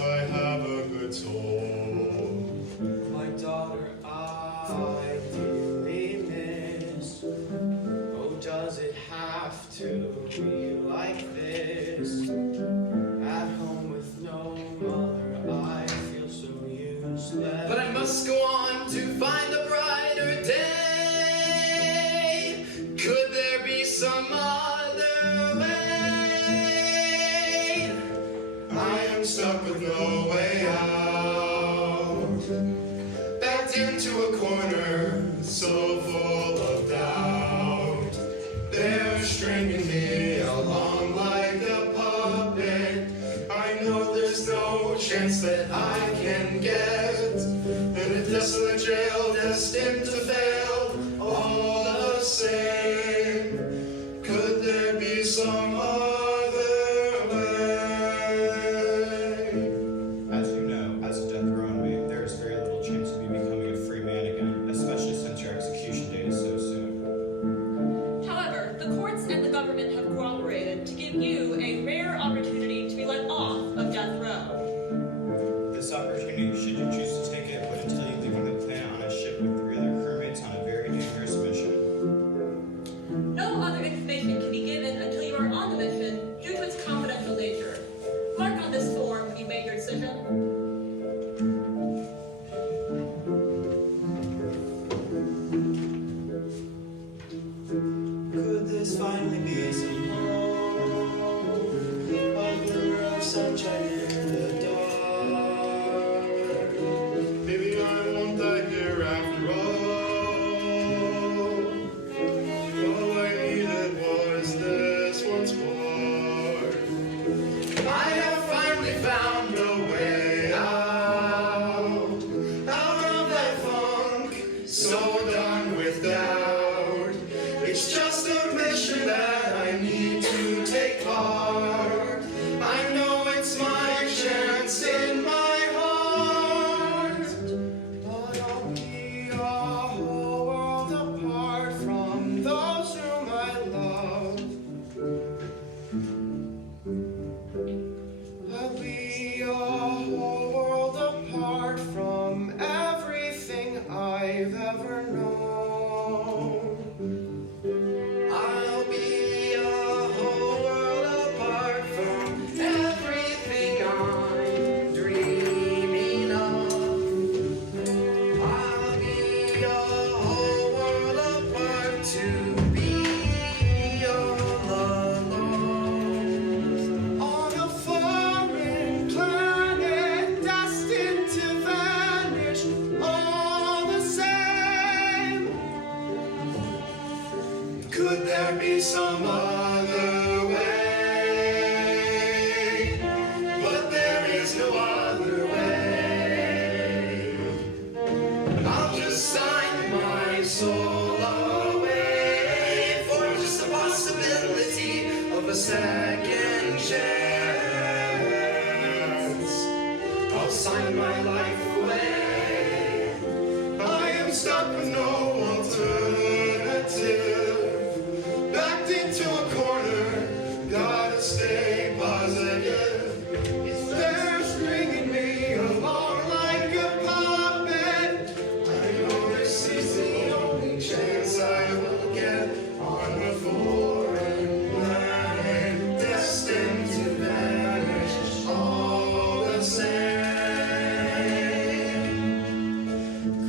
I have a good soul. My daughter, I dearly miss. Oh, does it have to be like this? At home with no mother, I feel so useless. But I must go on to find a brighter day. Could there be some other way? I am stuck with no way out, backed into a corner so full of doubt. They're stringing me along like a puppet. I know there's no chance that I can get in a desolate jail destined to fail. All the same, could there be some other way? As you know, as a death row inmate, there is very little chance of you becoming a free man again, especially since your execution date is so soon. However, the courts and the government have cooperated to give you a rare opportunity to be let off of death row. This opportunity, should you choose to take it, would entail you leaving the planet on a ship with 3 other crewmates on a very dangerous mission. No other information can be given until you are on the mission due to its confidential nature. Mark on this form when you make your decision. Could this finally be some hope? A glimmer of sunshine in the dark. Maybe I won't die here after all. All I needed was this once more. I have finally found a way out of that funk, so done with doubt. It's just a mission that I need to take part. I know it's my chance in my heart, but I'll be a whole world apart from those whom I love. I'll be a whole world apart from everything I've ever known. I'll be a whole world apart from everything I'm dreaming of. I'll be a whole world apart to be all alone. On a foreign planet destined to vanish, all the same. Could there be some other way? But there is no other way. I'll just sign my soul away for just the possibility of a second chance. I'll sign my life away. I am stuck with no alternative. Backed into a corner, gotta stay positive. They're stringing me along like a puppet. I know this is the only chance I will get on a foreign planet destined to vanish, all the same.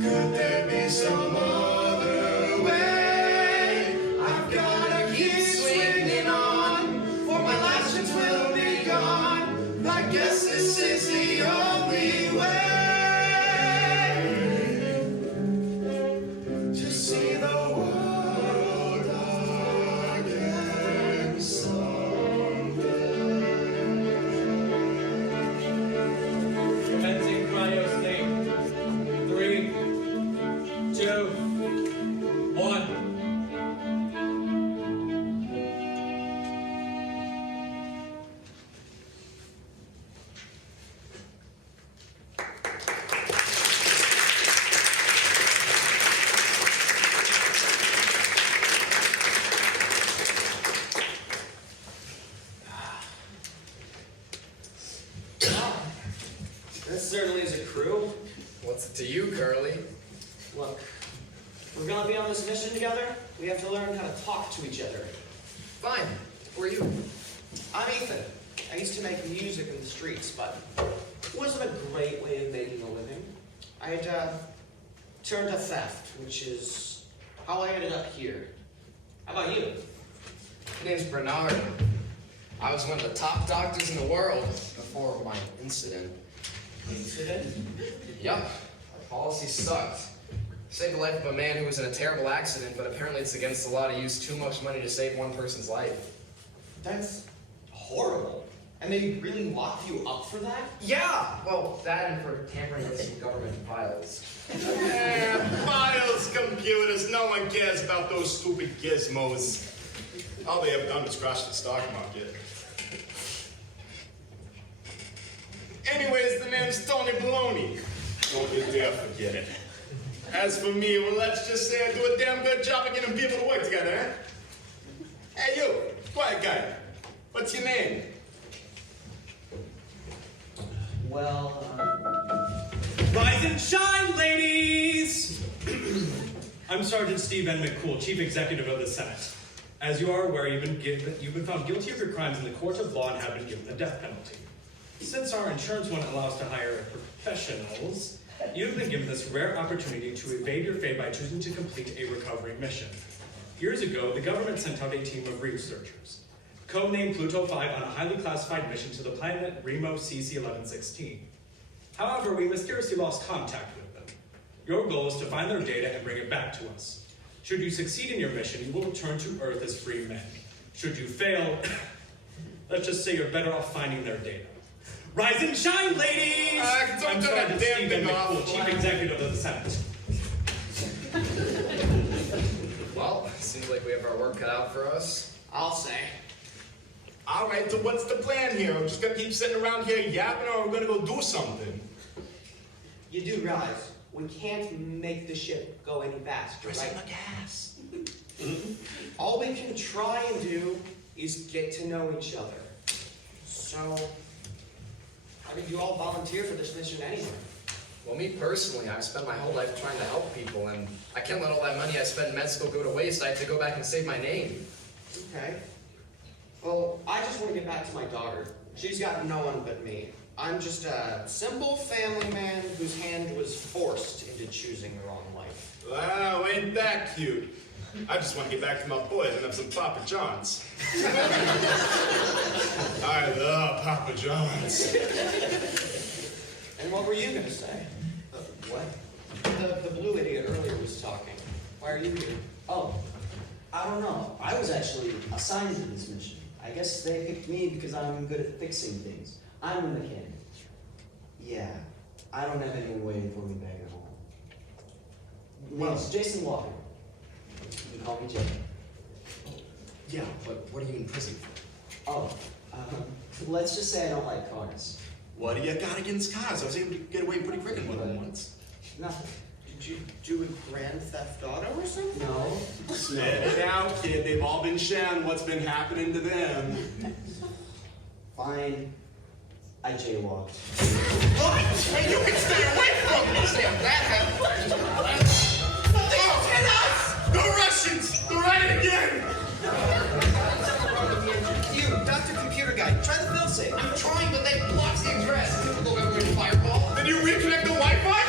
Could there be some other way? I've gotta keep swinging on, for my last chance will be gone. I guess this is the only way to see the world again someday. Commencing cryo state. 3, 2, 1. This certainly is a crew. What's it to you, Curly? Look, we're gonna be on this mission together. We have to learn how to talk to each other. Fine. Who are you? I'm Ethan. I used to make music in the streets, but it wasn't a great way of making a living. I'd turned to theft, which is how I ended up here. How about you? My name's Bernard. I was one of the top doctors in the world before my incident. Incident? Yup. Our policy sucked. Saved the life of a man who was in a terrible accident, but apparently it's against the law to use too much money to save one person's life. That's horrible. And they really locked you up for that? Yeah! Well, that and for tampering with some government files. Files, computers, no one cares about those stupid gizmos. All they have done is crash the stock market. Anyways, the name's Tony Baloney. Don't you dare forget it. As for me, well, let's just say I do a damn good job of getting people to work together, eh? Hey, you, quiet guy. What's your name? Well, Rise and shine, ladies! I'm Sergeant Steve N. McCool, Chief Executive of the Senate. As you are aware, you've been found guilty of your crimes in the court of law and have been given the death penalty. Since our insurance won't allow us to hire professionals, you've been given this rare opportunity to evade your fate by choosing to complete a recovery mission. Years ago, the government sent out a team of researchers, codenamed Pluto 5, on a highly classified mission to the planet Remo CC-1116. However, we mysteriously lost contact with them. Your goal is to find their data and bring it back to us. Should you succeed in your mission, you will return to Earth as free men. Should you fail, let's just say you're better off finding their data. Rise and shine, ladies! Don't I'm do that Sergeant damn Steve N. thing McCool, off. Chief Executive of the Senate. Well, seems like we have our work cut out for us. I'll say. All right, so what's the plan here? I'm just gonna keep sitting around here yapping, or we're gonna go do something? You do realize we can't make the ship go any faster, right? the gas. All we can try and do is get to know each other. So, how did you all volunteer for this mission anyway? Well, me personally, I've spent my whole life trying to help people, and I can't let all that money I spent in med school go to waste. I have to go back and save my name. Okay. Well, I just want to get back to my daughter. She's got no one but me. I'm just a simple family man whose hand was forced into choosing the wrong life. Wow, ain't that cute? I just want to get back to my boys and have some Papa John's. I love Papa John's. And what were you going to say? What? The blue idiot earlier was talking. Why are you here? Oh, I don't know. I was actually assigned to this mission. I guess they picked me because I'm good at fixing things. I'm a mechanic. Yeah, I don't have anyone waiting for me back at home. Name's Jason Walker. You can call me Jay. Yeah, but what are you in prison for? Oh, let's just say I don't like cars. What do you got against cars? I was able to get away pretty quick in one of them once. Nothing. Did you do a Grand Theft Auto or something? No. Spit it out, kid. They've all been sharing what's been happening to them. Fine. I jaywalked. What? Hey, you can stay away from me! Stay on that The Russians! They're at it again! You, Dr. Computer Guy, try the failsafe. I'm trying, but they blocked the address. Typical government fireball. Did you reconnect the Wi-Fi?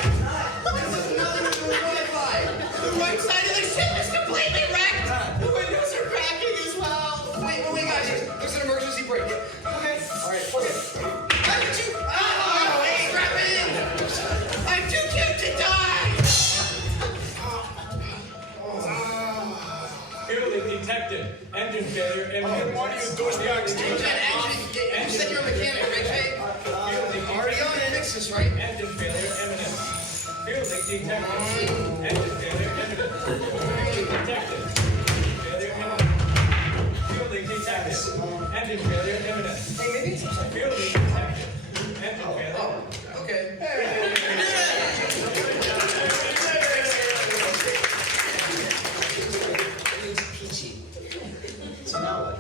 This has nothing to do with Wi-Fi. The right side of the ship is completely wrecked! The windows are cracking as well! Wait, guys. There's an emergency brake. Okay. Alright, I'm too... hey, strap in! I'm too cute to die! Clearly detected. Engine failure imminent. Why do you douchebags do that? You said you're a mechanic, right, Jay? Already on it. Fix this, right? Engine failure imminent. Clearly detected. Engine failure imminent. Clearly detected. Failure imminent. Clearly detected. Engine failure imminent. Hey, maybe it's upside. Clearly detected. Engine failure. Oh, okay. Peachy. so now what?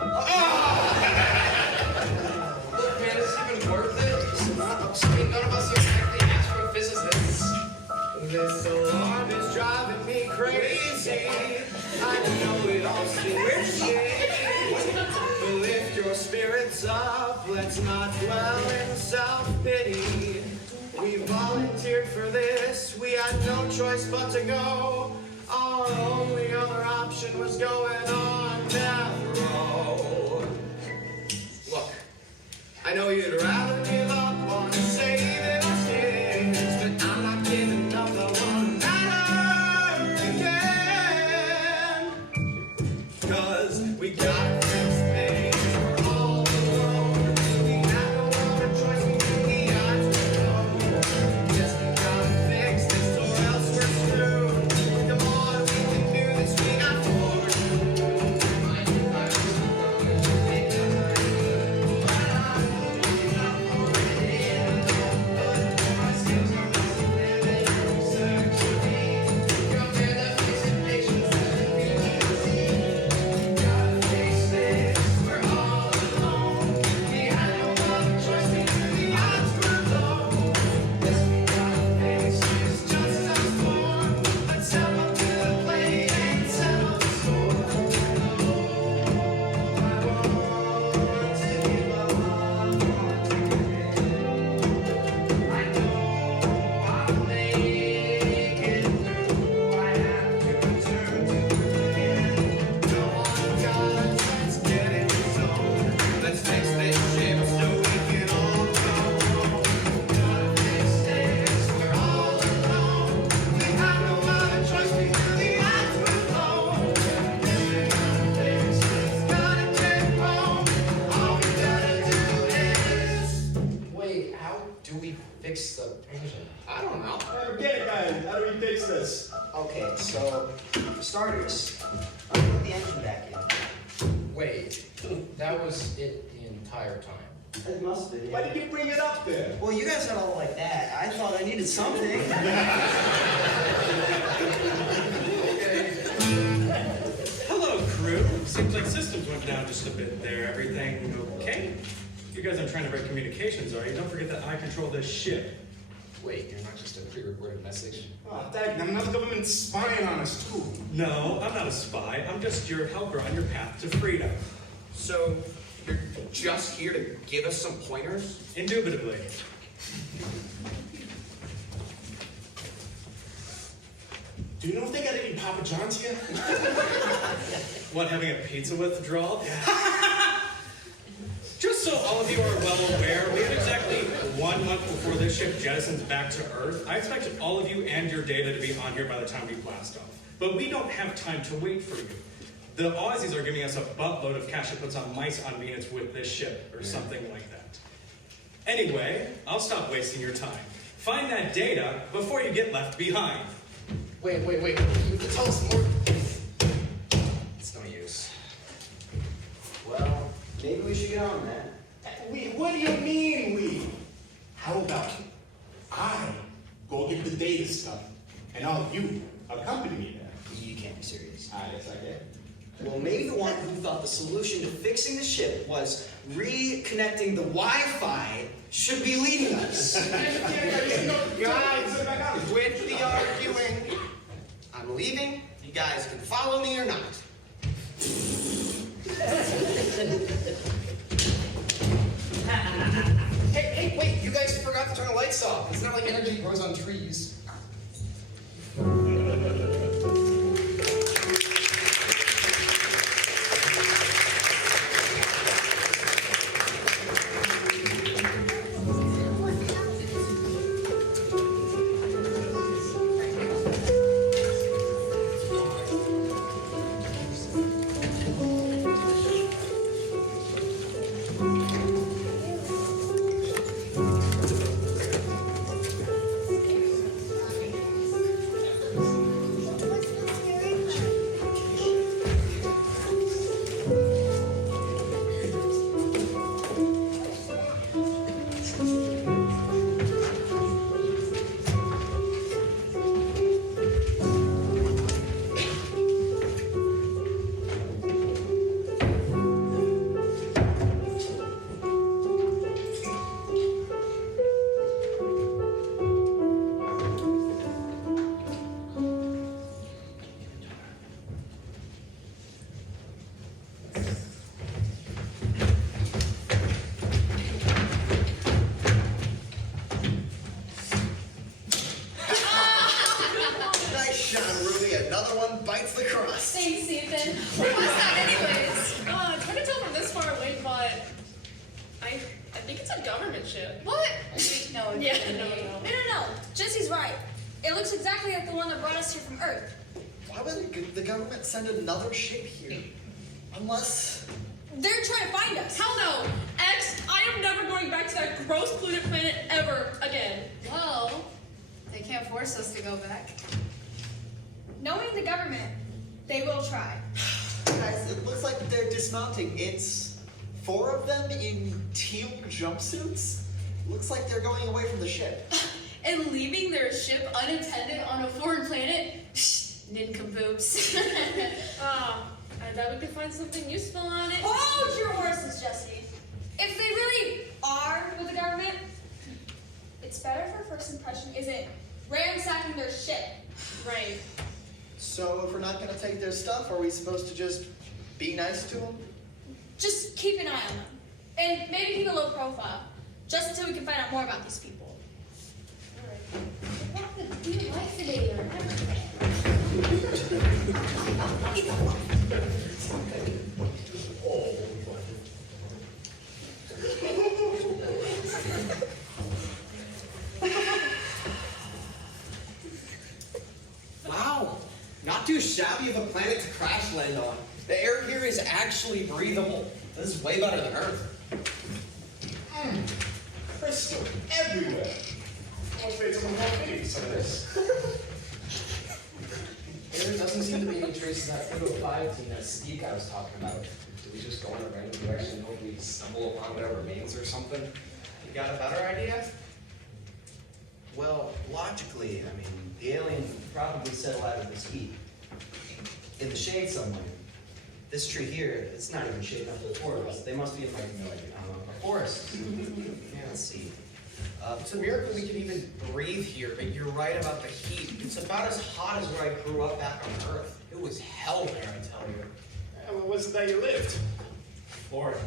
Look, man, this is even worth it. It's not upstate. None of us are exactly Let's not dwell in self-pity. We volunteered for this, we had no choice but to go. Our only other option was going on death row. Look, I know you'd rather Give up on saving our sins, but I'm not giving up the one matter again. 'Cause we gotta fix things, we're all alone. We have no other choice, we do the odds were low. Yes, we gotta fix this or else we're screwed. Come on, we can do this, we got forward. Wait, how do we fix the engine? I don't know. Forget it, guys. How do we fix this? Okay, so for starters, I'll put the engine back in. Wait, that was it the entire time. It must have been. Why did you bring it up there? Well, you guys are all like that. I thought I needed something. Hello, crew. Seems like systems went down just a bit there. Everything okay? You guys aren't trying to break communications, are you? Don't forget that I control this ship. Wait, you're not just a pre-recorded message? Oh, dang, another government spying on us, too. No, I'm not a spy. I'm just your helper on your path to freedom. So, you're just here to give us some pointers? Indubitably. Do you know if they got any Papa John's here? What, having a pizza withdrawal? Just so all of you are well aware, we have exactly 1 month before this ship jettisons back to Earth. I expect all of you and your data to be on here by the time we blast off. But we don't have time to wait for you. The Aussies are giving us a buttload of cash to put on mice on Venus with this ship, or something like that. Anyway, I'll stop wasting your time. Find that data before you get left behind. Wait, you can tell us more. It's no use. Well, maybe we should get on that. What do you mean, we? How about I go get the data stuff, and all of you accompany me there? You can't be serious. Yes, I can. Well, maybe the one who thought the solution to fixing the ship was reconnecting the Wi-Fi should be leading us. Guys, with the arguing, I'm leaving. You guys can follow me or not. Hey, wait, you guys forgot to turn the lights off. It's not like energy grows on trees. Yeah. No. Jesse's right. It looks exactly like the one that brought us here from Earth. Why would the government send another ship here? Unless... They're trying to find us. Hell no! X, I am never going back to that gross polluted planet ever again. Well, they can't force us to go back. Knowing the government, they will try. Guys, it looks like they're dismounting. It's 4 of them in teal jumpsuits. Looks like they're going away from the ship. And leaving their ship unattended on a foreign planet? Nincompoops. I bet we could find something useful on it. Hold your horses, Jesse. If they really are with the government, it's better for first impression isn't ransacking their ship. Right. So if we're not gonna take their stuff, are we supposed to just be nice to them? Just keep an eye on them. And maybe keep a low profile. Just until we can find out more about these people. What the dear life today or everything? Wow, not too shabby of a planet to crash land on. The air here is actually breathable. This is way better than Earth. Crystal everywhere. Almost made someone more pity for some of this. There doesn't seem to be any traces of that Pluto 5 team that Steve guy was talking about. Do we just go in a random direction and hope we stumble upon whatever remains or something? You got a better idea? Well, logically, I mean, the aliens would probably settle out of this heat. In the shade somewhere. This tree here, it's not even shade enough for the forest. They must be in like, a forest. Yeah, let's see. It's a miracle we can even breathe here, but you're right about the heat. It's about as hot as where I grew up back on Earth. It was hell there, I tell you. Where was it that you lived? Florida.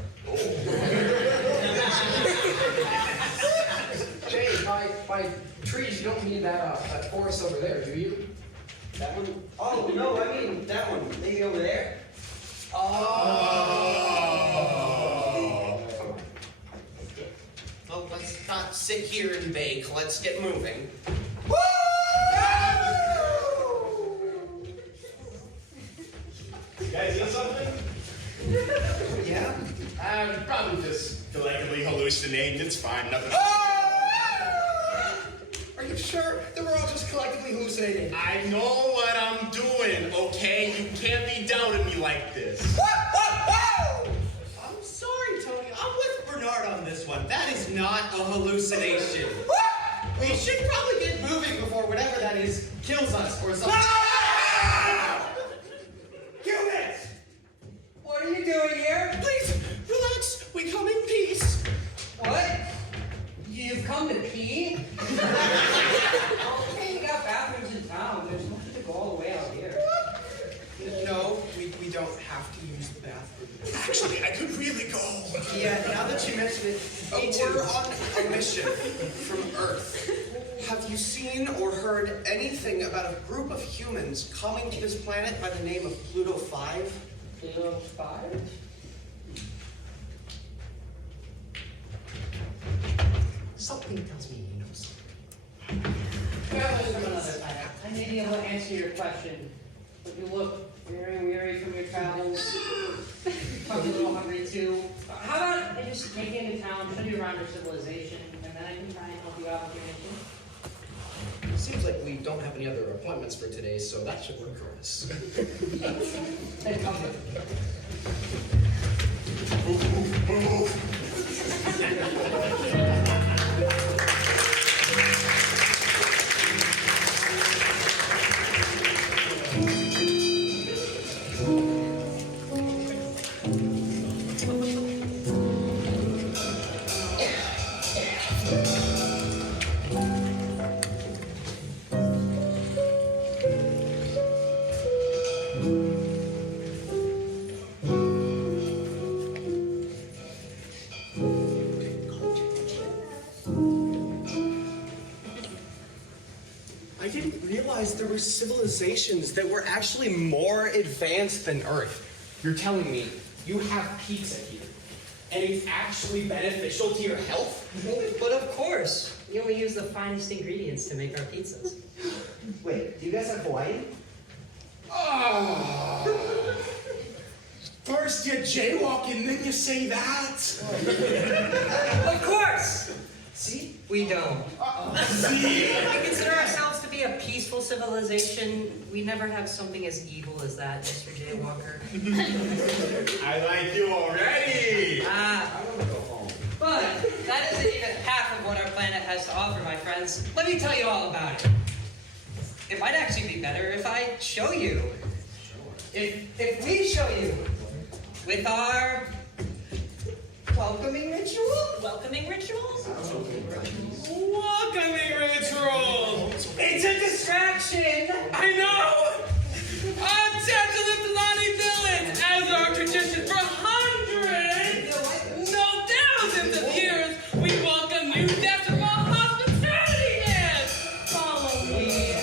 Jay, by trees, you don't mean that forest over there, do you? That one? Oh, no, I mean that one. Maybe over there. Well, let's not sit here and bake. Let's get moving. You guys eat something? Yeah? Probably just collectively hallucinating. It's fine. Nothing. Are you sure that we're all just collectively hallucinating? I know what I'm doing, okay? You can't be doubting me like this. I'm sorry, Tony. I'm with Bernard on this one. That is not a hallucination. We should probably get moving before whatever that is kills us or something. Humans! What are you doing here? Please, relax. We come in peace. What? You've come to pee? Okay, you got bathrooms in town. There's nothing to go all the way out here. No, we don't have to use the bathroom. Actually, I could really go. Yeah, now that you mention it, we're on a mission from Earth. Have you seen or heard anything about a group of humans coming to this planet by the name of Pluto 5? Pluto 5? Something tells me you know something. I may be able to answer your question, but you look very weary from your travels. Probably a little hungry too. How about I just take you into town, show you around your civilization, and then I can try and help you out with your mission? Seems like we don't have any other appointments for today, so that should work for us. Then come with me. I didn't realize there were civilizations that were actually more advanced than Earth. You're telling me you have pizza here, and it's actually beneficial to your health? But of course. You know, we use the finest ingredients to make our pizzas. Wait, do you guys have Hawaiian? Oh. First you jaywalk and then you say that. Of course! See? We don't. See? We consider ourselves to be a peaceful civilization. We never have something as evil as that, Mr. Jaywalker. I like you already. I want to go home. But that isn't even half of what our planet has to offer, my friends. Let me tell you all about it. It might actually be better if I show you. If we show you with our welcoming ritual? Welcoming rituals? Welcoming ritual! It's a distraction! I know! Our death to the bloody villains, as our tradition for hundreds, no thousands of years, we welcome new death from our hospitality dance! Follow me.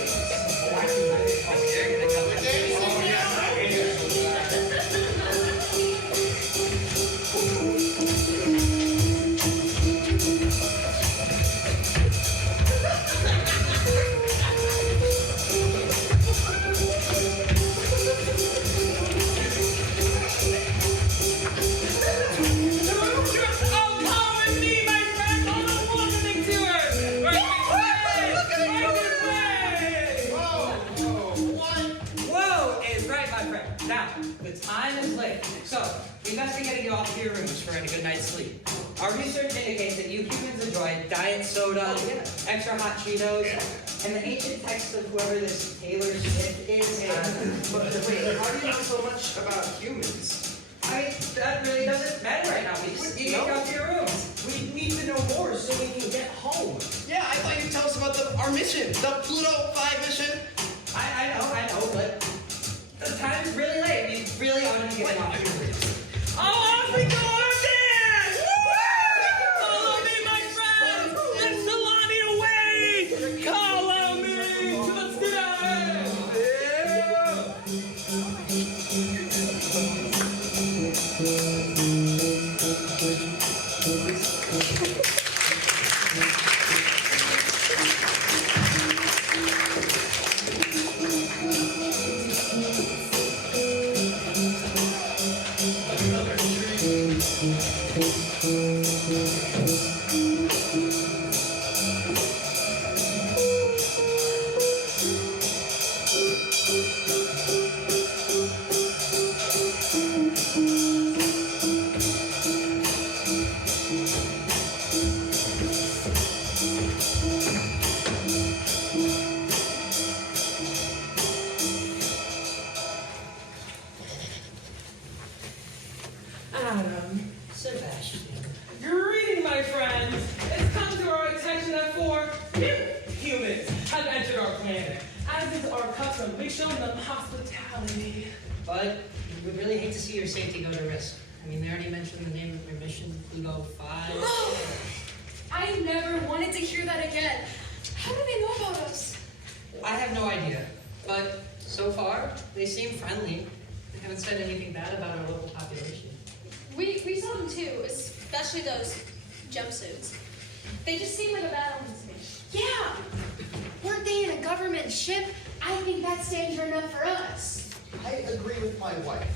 Time is late, so we must be getting you off to your rooms for a good night's sleep. Our research indicates that you humans enjoy diet soda, extra hot Cheetos, and the ancient text of whoever this Taylor Swift is. But wait, how do you know so much about humans? That really doesn't matter right now. We just need to get off to your rooms. We need to know more so we can get home. Yeah, I thought you'd tell us about our mission, the Pluto 5 mission. I know, but the time's really late. We really ought to be getting off your rooms. Oh, off we go again! Follow me, my friends! Let's Solani away! Follow me! Let's get Adam, Sebastian. Greeting, my friends! It's come to our attention that 4 humans have entered our planet. As is our custom, we've shown them hospitality. But we would really hate to see your safety go to risk. I mean, they already mentioned the name of your mission, Pluto 5. I never wanted to hear that again. How do they know about us? I have no idea. But so far, they seem friendly. They haven't said anything bad about our local population. We saw them too, especially those jumpsuits. They just seem like a bad omen to me. Yeah! Weren't they in a government ship? I think that's danger enough for us. I agree with my wife.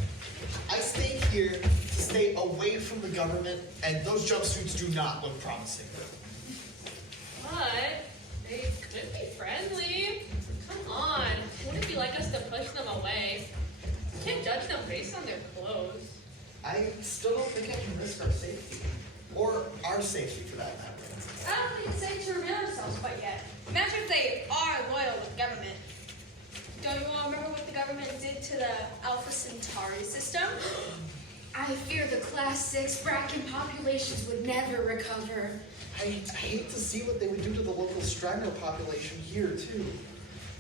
I stayed here to stay away from the government, and those jumpsuits do not look promising. But they could be friendly. Come on. Wouldn't it be like us to push them away? You can't judge them based on their clothes. I still don't think I can risk our safety. Or our safety, for that matter. I don't think it's safe to reveal ourselves quite yet. Imagine if they are loyal with the government. Don't you all remember what the government did to the Alpha Centauri system? I fear the Class 6 Bracken populations would never recover. I hate to see what they would do to the local Stragno population here, too.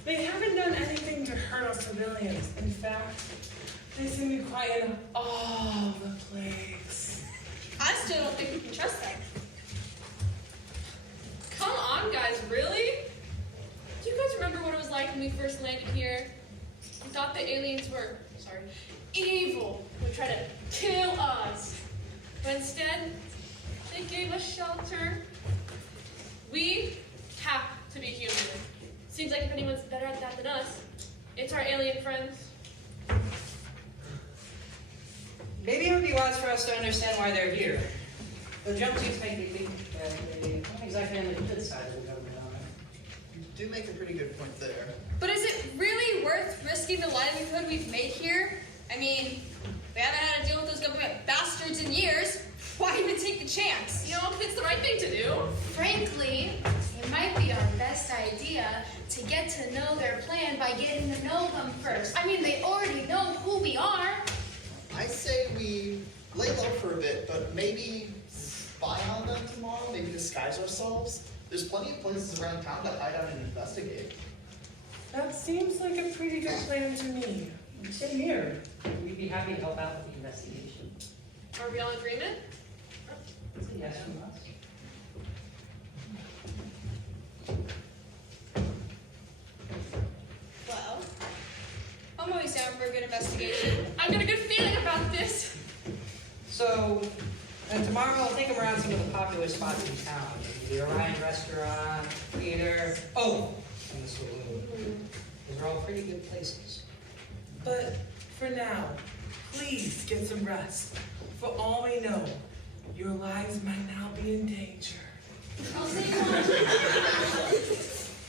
They haven't done anything to hurt our civilians. In fact, they seem to be quite in all the plagues. I still don't think we can trust them. Come on, guys, really? Do you guys remember what it was like when we first landed here? We thought the aliens were, evil. Would try to kill us. But instead, they gave us shelter. We than us. It's our alien friends. Maybe it would be wise for us to understand why they're here. The jumpsuits make me think that they aren't exactly on the good side of the government, are they? You do make a pretty good point there. But is it really worth risking the livelihood we've made here? I mean, we haven't had to deal with those government bastards in years. Why even take the chance? You know, it's the right thing to do. Frankly, it might be our best idea to get to know their plan by getting to know them first. I mean, they already know who we are. I say we lay low for a bit, but maybe spy on them tomorrow, maybe disguise ourselves. There's plenty of places around town to hide out and investigate. That seems like a pretty good plan to me. Same here. We'd be happy to help out with the investigation. Are we all in agreement? It's a yes from us. Well, I'm always down for a good investigation. I've got a good feeling about this. So, and tomorrow I'll take them around some of the popular spots in town. The Orion Restaurant, theater, and the saloon. Those are all pretty good places. But for now, please get some rest. For all we know, your lives might now be in danger. I'll see you on.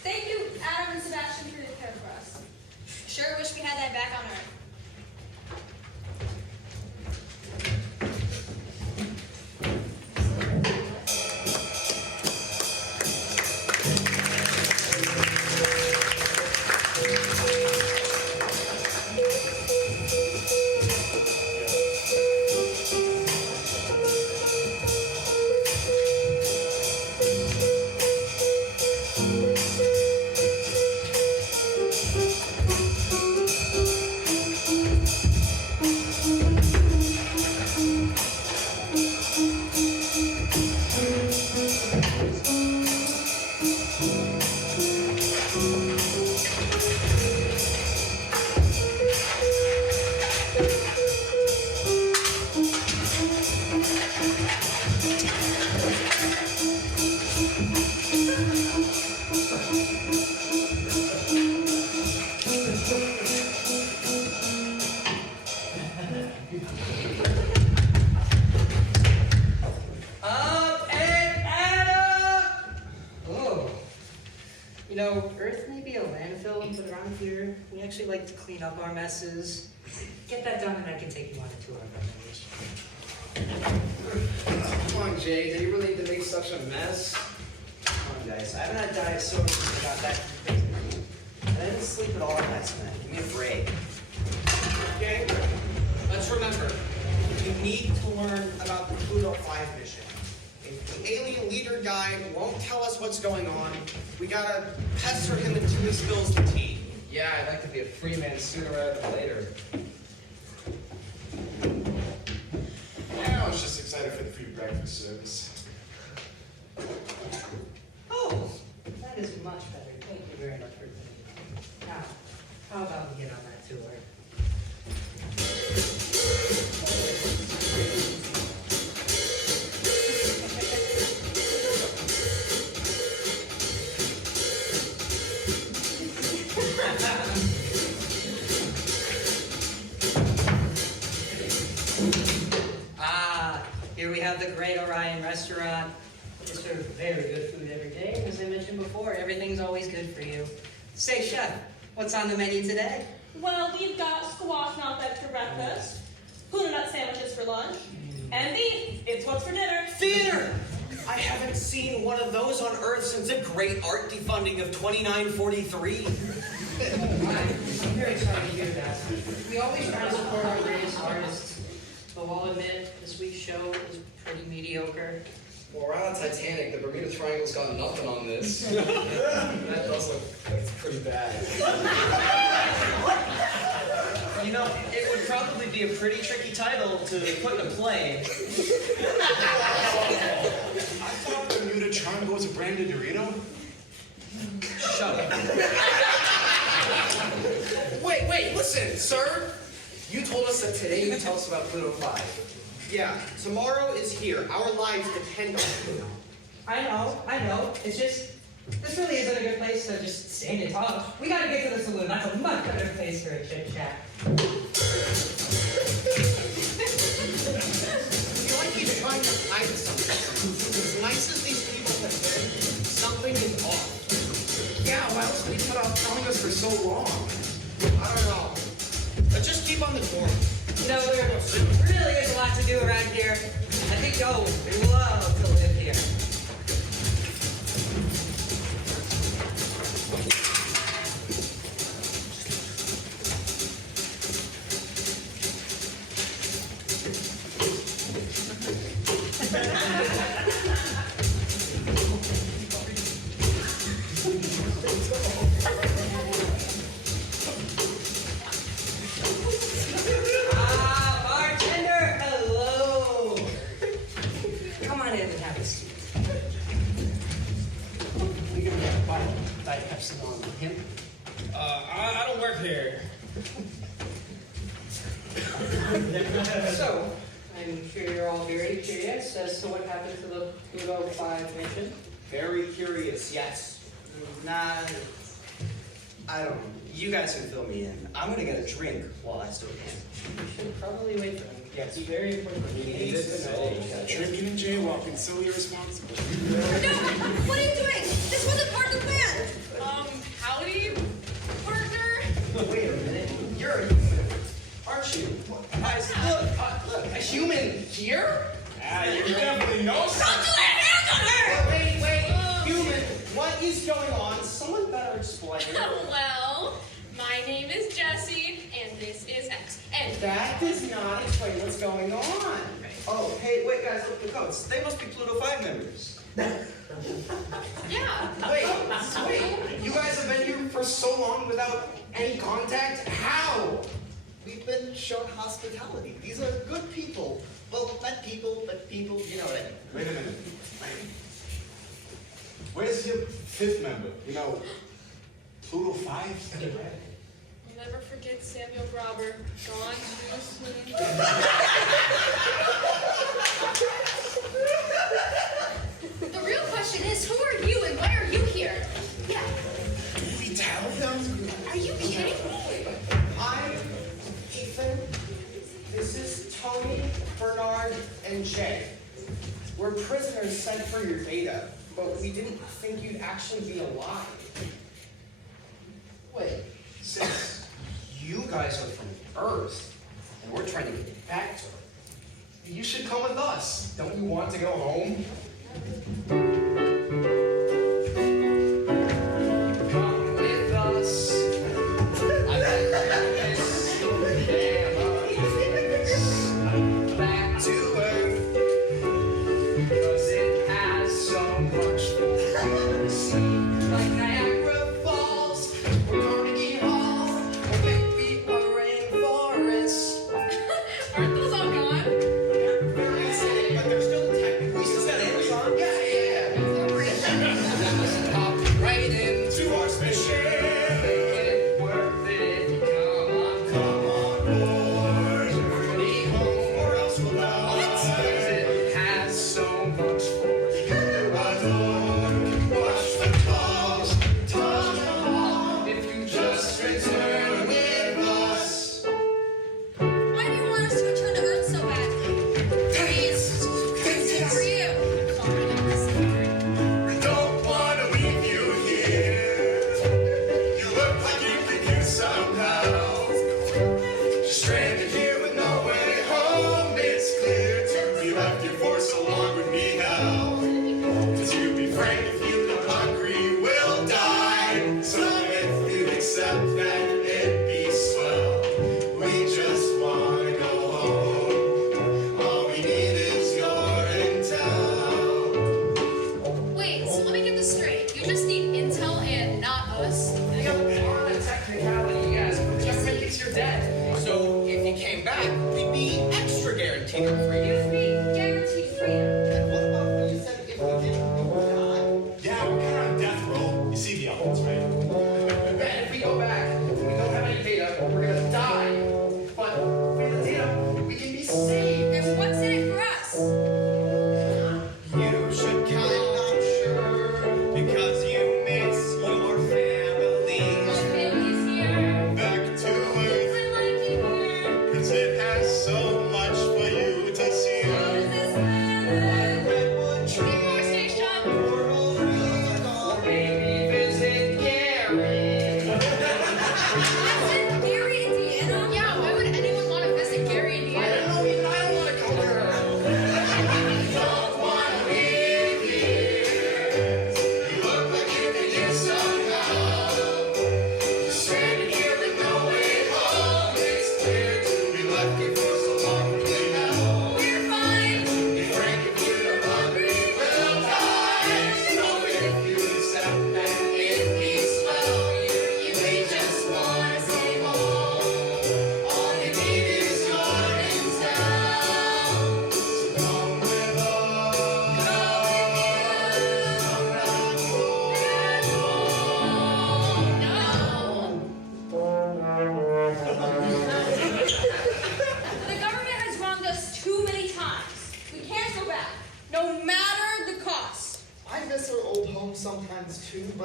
Thank you, Adam and Sebastian, for your care for us. Sure wish we had that back on Earth. Earth may be a landfill, but around here, we actually like to clean up our messes. Get that done, and I can take you on a tour of our village. Come on, Jay. Did you really need to make such a mess? Come on, guys. I haven't had diet soda since I got back from prison. I didn't sleep at all last night. Give me a break. Okay? Let's remember, we need to learn about the Pluto 5 mission. If the alien leader guy won't tell us what's going on, we gotta pester him until he spills the tea. Yeah, I'd like to be a free man sooner rather than later. Yeah, I was just excited for the free breakfast service. Oh, that is much better. Thank you very much for doing that. Now, how about we get on that tour? Here we have the Great Orion Restaurant. They serve very good food every day, and as I mentioned before, everything's always good for you. Say, chef, what's on the menu today? Well, we've got squash knockbacks for breakfast, Hula nut sandwiches for lunch, and beef. It's what's for dinner. Theater! I haven't seen one of those on Earth since the great art defunding of 2943. I'm very sorry to hear that. We always try to support our greatest artists, but I'll admit, this week's show is pretty mediocre. Well, we're on Titanic. The Bermuda Triangle's got nothing on this. That does look like it's pretty bad. You know, it would probably be a pretty tricky title to put in a play. I thought the Bermuda Triangle was a brand of Dorito. Shut up. Wait, listen, sir. You told us that today you tell us about Pluto 5. Yeah, tomorrow is here. Our lives depend on it. I know. It's just, This really isn't a good place to just stand and talk. We gotta get to the saloon. That's a much better place for a chit chat. You might be trying to hide something. As nice as these people have been, something is off. Yeah, why else would he put off telling us for so long? I don't know. But just keep on the door. You know, there really is a lot to do around here. I think y'all would love to live here. Bartender, hello. Come on in and have a seat. We can get a bottle of Diet Pepsi on him. I don't work here. So, I'm sure you're all very curious as to what happened to the Pluto 5 mission. Very curious, yes. Nah, I don't know. You guys can fill me in. I'm gonna get a drink while I still can. You should probably wait for him. Yeah, it's very important. He needs to know. Drinking and jaywalking, so irresponsible. No! What are you doing? This wasn't part of the plan! Howdy, partner? Wait a minute. You're a human, aren't you? Guys, look, a human here? You definitely know Don't lay hands on her! Wait, human, what is going on? Someone better explain. Well, my name is Jessie, and this is X. And That does not explain what's going on. Oh, hey, wait, guys, look at the coats. They must be Pluto 5 members. yeah. Wait, you guys have been here for so long without any contact? How? We've been shown hospitality. These are good people. Well, not people, but people, you know what I mean. Wait a minute. Where's your fifth member? You know, Pluto 5? I'll never forget Samuel Grauber. Gone too soon. The real question is, who are you and why are you here? Yeah. We tell them? Are you kidding? I'm Ethan. This is Tony, Bernard, and Jay. We're prisoners sent for your data, but we didn't think you'd actually be alive. Wait, since you guys are from Earth, and we're trying to get back to Earth, you should come with us. Don't you want to go home? Come with us. I bet back to Earth, 'cause it has so much to see. Like Niagara Falls, or Carnegie Hall, or maybe a rainforest. Aren't those all gone? Very scenic, but they're still technically. We still got Amazon? Yeah. Just hop right into our spaceship. Make it worth it if you come on board. Pretty home, or else we'll die. It has so much force. Watch the balls, touch them all. If you just return with us. Why do you want us to return to Earth so badly? Taste For you. We don't want to leave you here. You look like you could use some help. Just stranded here with no way home. It's clear to be left here for so long would be hell. To be frank, if you look hungry, we'll die. So if you accept that, it'd be swell. We just want to go home. All we need is your intel. Wait, so let me get this straight. You just need intel and not us? You know, on a technicality, yes, but the government thinks you're dead. So if you came back, we'd be extra guaranteed for free. You'd be guaranteed freedom. And what about when you said if we didn't, we would die? Yeah, we're kind of on death row. You see the elements, right? And if we go back, we don't have any data, we're gonna die. But with the data, we can be saved. And what's in it for us? You should kind of sure because you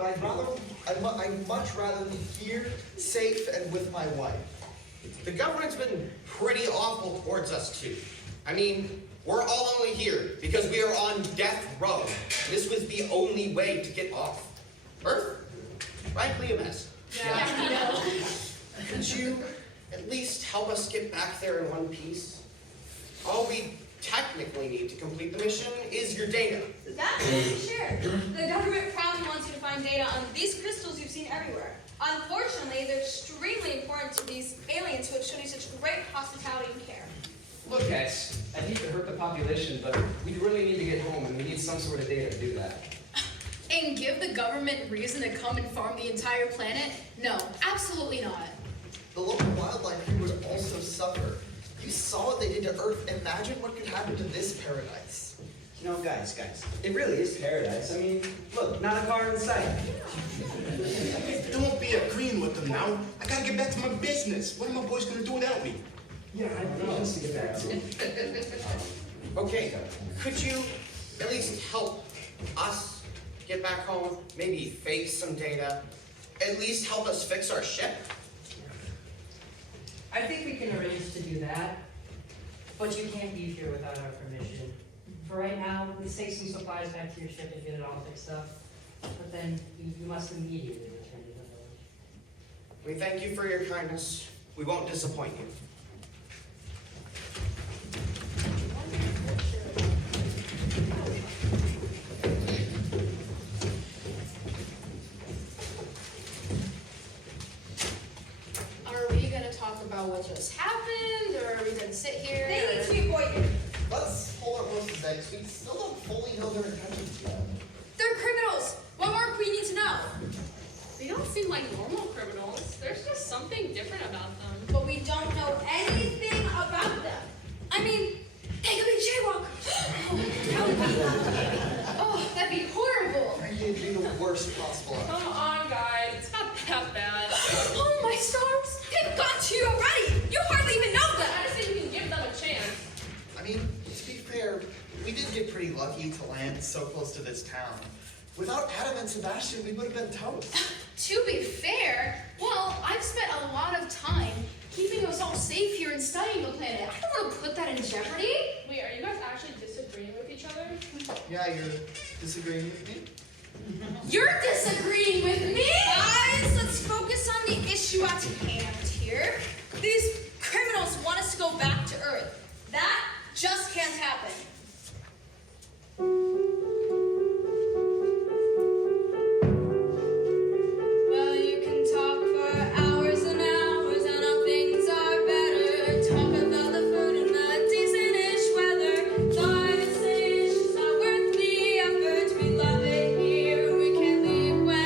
but I'd much rather be here, safe, and with my wife. The government's been pretty awful towards us too. I mean, we're all only here because we are on death row. This was the only way to get off. Earth? Frankly, a mess. Yeah. Could you at least help us get back there in one piece? All we technically need to complete the mission is your data. That's for sure. The government proudly wants you to find data on these crystals you've seen everywhere. Unfortunately, they're extremely important to these aliens who have shown you such great hospitality and care. Look, guys, I hate to hurt the population, but we really need to get home, and we need some sort of data to do that. And give the government reason to come and farm the entire planet? No, absolutely not. The local wildlife here would also suffer. You saw what they did to Earth. Imagine what could happen to this paradise. You know, guys, it really is paradise. I mean, look, not a car in sight. Don't be agreeing with them now. I gotta get back to my business. What are my boys gonna do without me? Yeah, I don't know. Just to get back to. Okay, could you at least help us get back home? Maybe fake some data? At least help us fix our ship? I think we can arrange to do that, but you can't be here without our permission. For right now, let's take some supplies back to your ship and get it all fixed up. But then you must immediately return to the village. We thank you for your kindness. We won't disappoint you. Are we gonna talk about what just happened, or are we gonna sit here? They need to be avoided. Let's hold our horses next. We still don't fully know their intentions yet. They're criminals. What more do we need to know? They don't seem like normal criminals. There's just something different about them. But we don't know anything about them. I mean, they could be jaywalkers. Oh, that'd be horrible. It'd be the worst possible outcome. Come on, guys. It's not that bad. Oh my stars! They've got to you already. You hardly even know them. I just think you can give them a chance. I mean, to be fair, we did get pretty lucky to land so close to this town. Without Adam and Sebastian, we would have been toast. To be fair, well, I've spent a lot of time keeping us all safe here and studying the planet. I don't want to put that in jeopardy. Wait, are you guys actually disagreeing with each other? Yeah, you're disagreeing with me? You're disagreeing with me? Guys, let's focus on the issue at hand here. These criminals want us to go back to Earth. That just can't happen. Well, you can talk for hours and hours on how things are better. Talk about the food and the decent-ish weather. Thought it's not worth the effort. We love it here. We can't leave when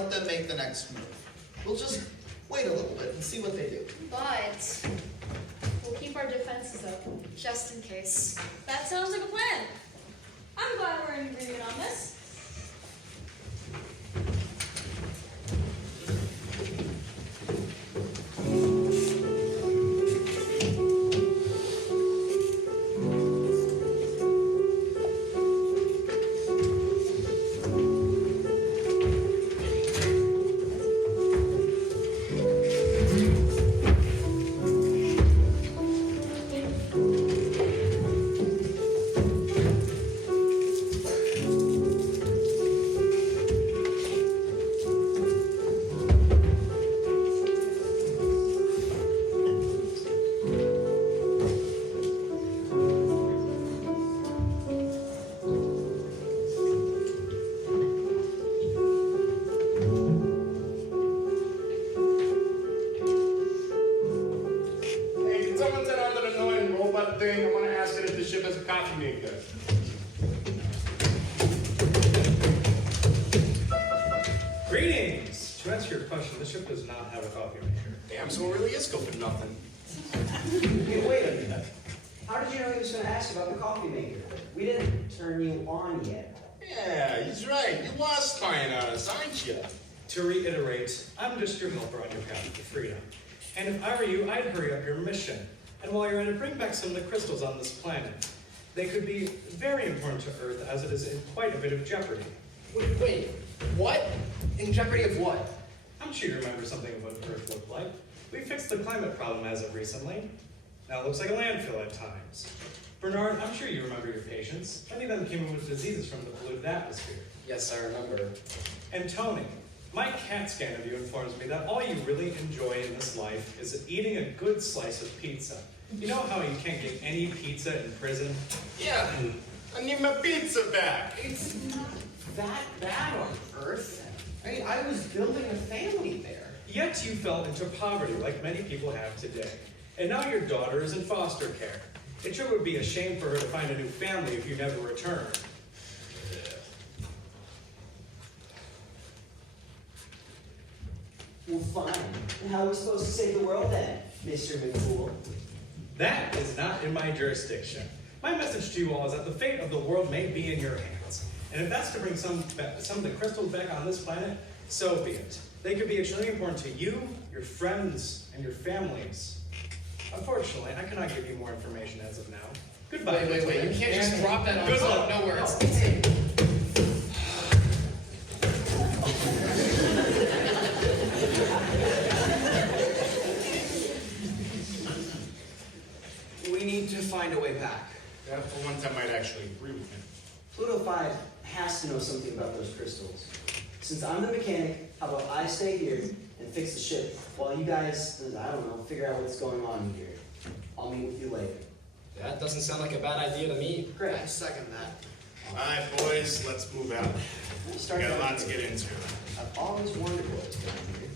let them make the next move. We'll just wait a little bit and see what they do. But we'll keep our defenses up, just in case. That sounds like a plan. I'm glad we're in agreement on this. Hey, can someone turn on that annoying robot thing? I want to ask it if the ship has a coffee maker. Greetings! To answer your question, the ship does not have a coffee maker. Damn, so it really is scoping nothing. Hey, wait a minute. How did you know he was going to ask about the coffee maker? We didn't turn you on yet. Yeah, he's right. You are spying on us, aren't you? To reiterate, I'm just your helper on your path to freedom. And if I were you, I'd hurry up your mission. And while you're at it, bring back some of the crystals on this planet. They could be very important to Earth, as it is in quite a bit of jeopardy. Wait, what? In jeopardy of what? I'm sure you remember something of what Earth looked like. We fixed the climate problem as of recently. Now it looks like a landfill at times. Bernard, I'm sure you remember your patients. Many of them came in with diseases from the polluted atmosphere. Yes, I remember. And Tony, my CAT scan of you informs me that all you really enjoy in this life is eating a good slice of pizza. You know how you can't get any pizza in prison? Yeah, I need my pizza back. It's not that bad on Earth. I mean, I was building a family there. Yet you fell into poverty like many people have today. And now your daughter is in foster care. It sure would be a shame for her to find a new family if you never return. Well, fine. And how are we supposed to save the world then, Mr. McCool? That is not in my jurisdiction. My message to you all is that the fate of the world may be in your hands. And if that's to bring some of the crystals back on this planet, so be it. They could be extremely important to you, your friends, and your families. Unfortunately, I cannot give you more information as of now. Goodbye. Wait, you can't just drop that on Good top luck. of nowhere. We need to find a way back. That for once I might actually agree with him. Pluto 5 has to know something about those crystals. Since I'm the mechanic, how about I stay here and fix the ship while you guys, I don't know, figure out what's going on here. I'll meet with you later. That doesn't sound like a bad idea to me. Great. I second that. All right, boys, let's move out. Start We got a down lot to here. get into. I've always wondered what's down here.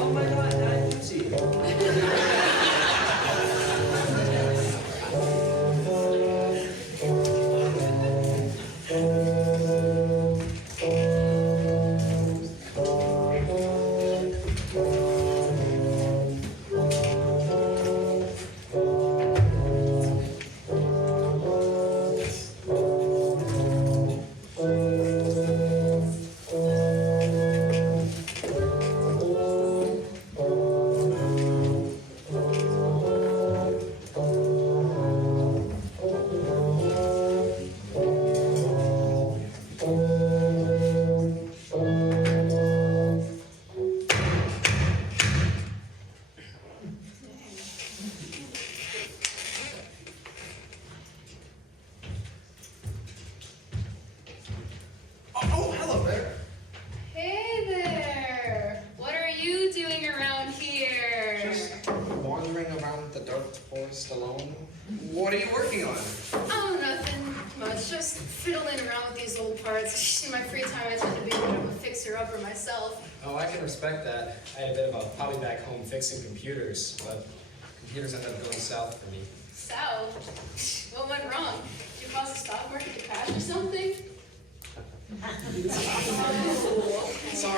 Oh my god, I do see you. Oh, hello there. Hey there! What are you doing around here? Just wandering around the dark forest alone. What are you working on? Oh, nothing much. Just fiddling around with these old parts. In my free time, I tend to be a bit of a fixer-upper myself. Oh, I can respect that. I had a bit of a hobby back home fixing computers, but computers ended up going south for me. South? What went wrong?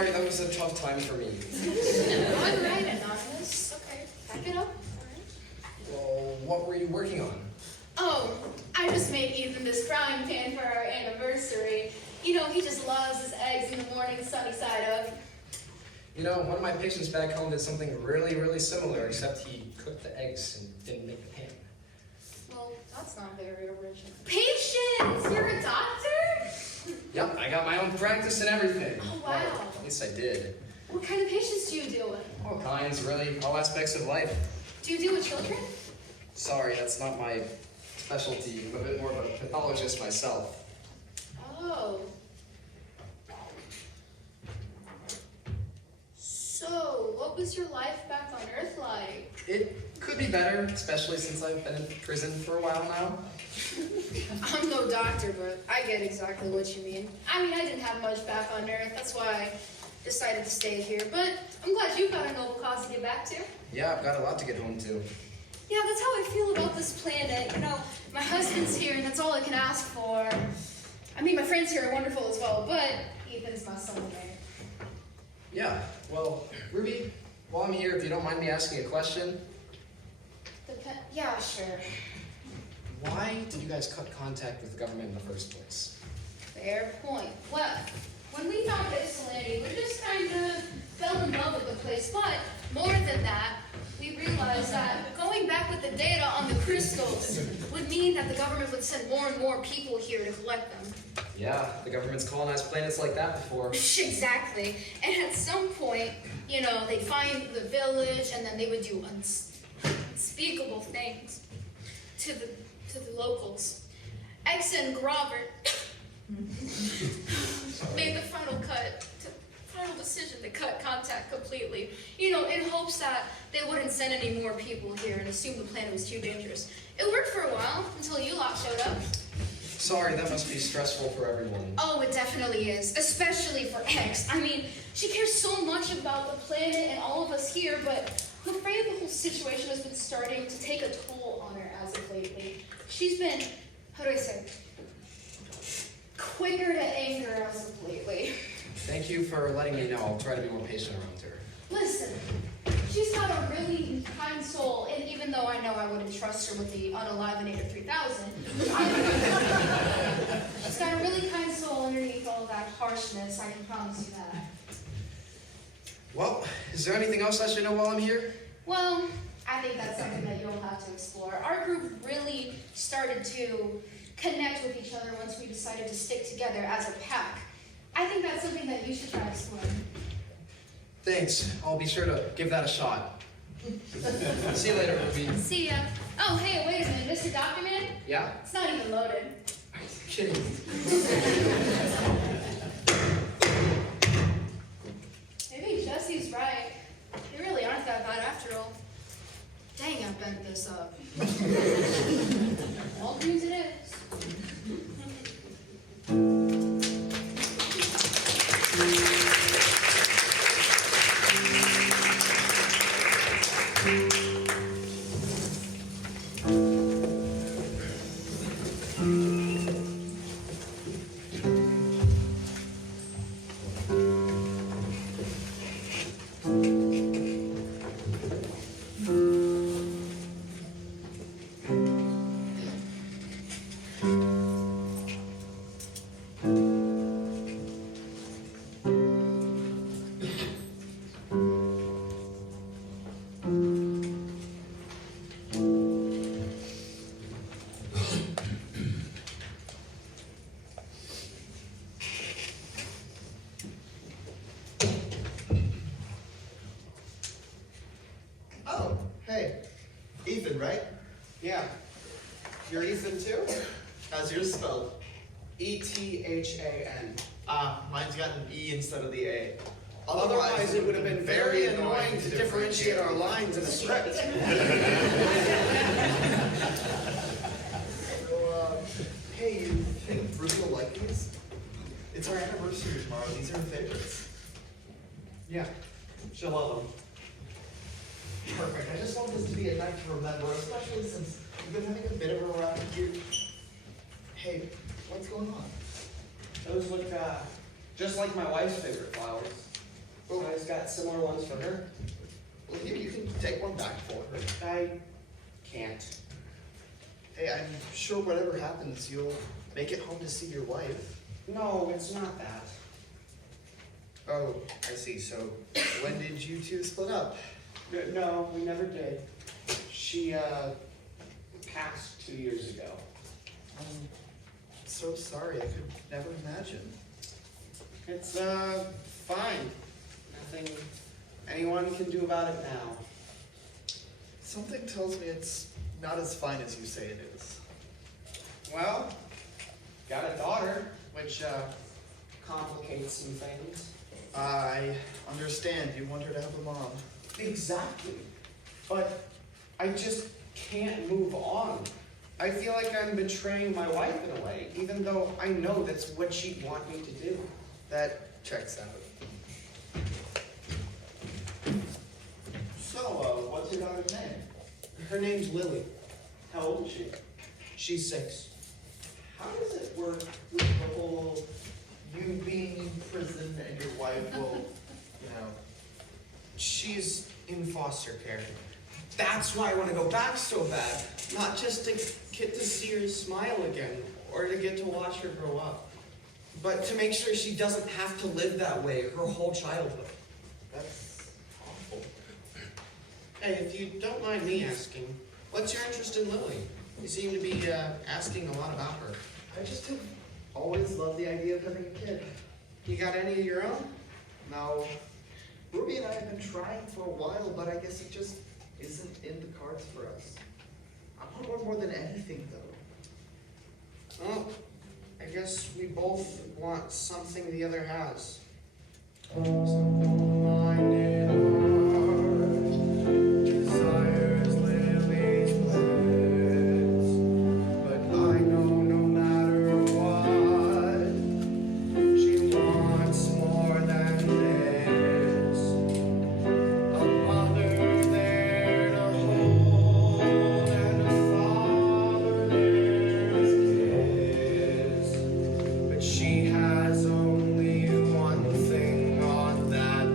sorry, that was a tough time for me. All right, Anonymous. Okay, back it up. Well, what were you working on? Oh, I just made Ethan this frying pan for our anniversary. You know, he just loves his eggs in the morning, sunny side up. You know, one of my patients back home did something really, really similar, except he cooked the eggs and didn't make the pan. Well, that's not very original. Patience! You're a doctor? Yep, I got my own practice and everything. Oh, wow. Well, at least I did. What kind of patients do you deal with? All kinds, really, all aspects of life. Do you deal with children? Sorry, that's not my specialty. I'm a bit more of a pathologist myself. Oh. So, what was your life back on Earth like? It could be better, especially since I've been in prison for a while now. I'm no doctor, but I get exactly what you mean. I mean, I didn't have much back on Earth. That's why I decided to stay here. But I'm glad you've got a noble cause to get back to. Yeah, I've got a lot to get home to. Yeah, that's how I feel about this planet. You know, my husband's here, and that's all I can ask for. I mean, my friends here are wonderful as well, but Ethan's my soulmate. Yeah, well, Ruby, while I'm here, if you don't mind me asking a question, Yeah, sure. why did you guys cut contact with the government in the first place? Fair point. Well, when we found Ypsilanti, we just kind of fell in love with the place, but more than that, we realized that going back with the data on the crystals would mean that the government would send more and more people here to collect them. Yeah, the government's colonized planets like that before. Exactly. And at some point, you know, they'd find the village, and then they would do unspeakable things to the locals. X and Grover made the final decision to cut contact completely. You know, in hopes that they wouldn't send any more people here and assume the planet was too dangerous. It worked for a while, until you lot showed up. Sorry, that must be stressful for everyone. Oh, it definitely is, especially for X. I mean, she cares so much about the planet and all of us here, but I'm afraid the whole situation has been starting to take a toll on her as of lately. She's been, how do I say, quicker to anger as of lately. Thank you for letting me know. I'll try to be more patient around her. Listen, she's got a really kind soul, and even though I know I wouldn't trust her with the unalivinator 3000, she's got a really kind soul underneath all that harshness, I can promise you that. Well, is there anything else I should know while I'm here? Well, I think that's something that you'll have to explore. Our group really started to connect with each other once we decided to stick together as a pack. I think that's something that you should try exploring. Thanks. I'll be sure to give that a shot. See you later, Ruby. See ya. Oh, hey, wait a minute. This your document? Yeah? It's not even loaded. Are you kidding? Maybe Jesse's right. They really aren't that bad after all. Dang, I bent this up. All dreams it is. Oh, hey. Ethan, right? Yeah. You're Ethan too? How's yours spelled? E-T-H-A-N. Ah, mine's got an E instead of the A. Otherwise, it would have been very annoying to differentiate our lines in a script. So, hey, you think Ruby will like these? It's our anniversary tomorrow. These are her favorites. Yeah, she'll love them. Perfect. I just want this to be a night to remember, especially since we've been having a bit of a rough year. Hey, what's going on? Those look just like my wife's favorite flowers. So I just got similar ones for her. Well, here, you can take one back for her. I can't. Hey, I'm sure whatever happens, you'll make it home to see your wife. No, it's not that. Oh, I see. So, when did you two split up? No, we never did. She, passed 2 years ago. I'm so sorry. I could never imagine. It's, fine. Nothing anyone can do about it now. Something tells me it's not as fine as you say it is. Well, got a daughter, which, complicates some things. I understand. You want her to have a mom. Exactly. But I just can't move on. I feel like I'm betraying my wife in a way, even though I know that's what she'd want me to do. That checks out. So, what's your daughter's name? Her name's Lily. How old is she? She's 6. How does it work with the whole you being in prison and your wife will, She's in foster care. That's why I want to go back so bad. Not just to get to see her smile again, or to get to watch her grow up, but to make sure she doesn't have to live that way her whole childhood. That's awful. Hey, if you don't mind me asking, what's your interest in Lily? You seem to be asking a lot about her. I just have always loved the idea of having a kid. You got any of your own? No. Ruby and I have been trying for a while, but I guess it just isn't in the cards for us. I want one more than anything, though. Well, I guess we both want something the other has. Desires Lily's plans, but I know no matter what, she wants more than this. A mother there to hold and a father there to kiss, but she has only one thing on that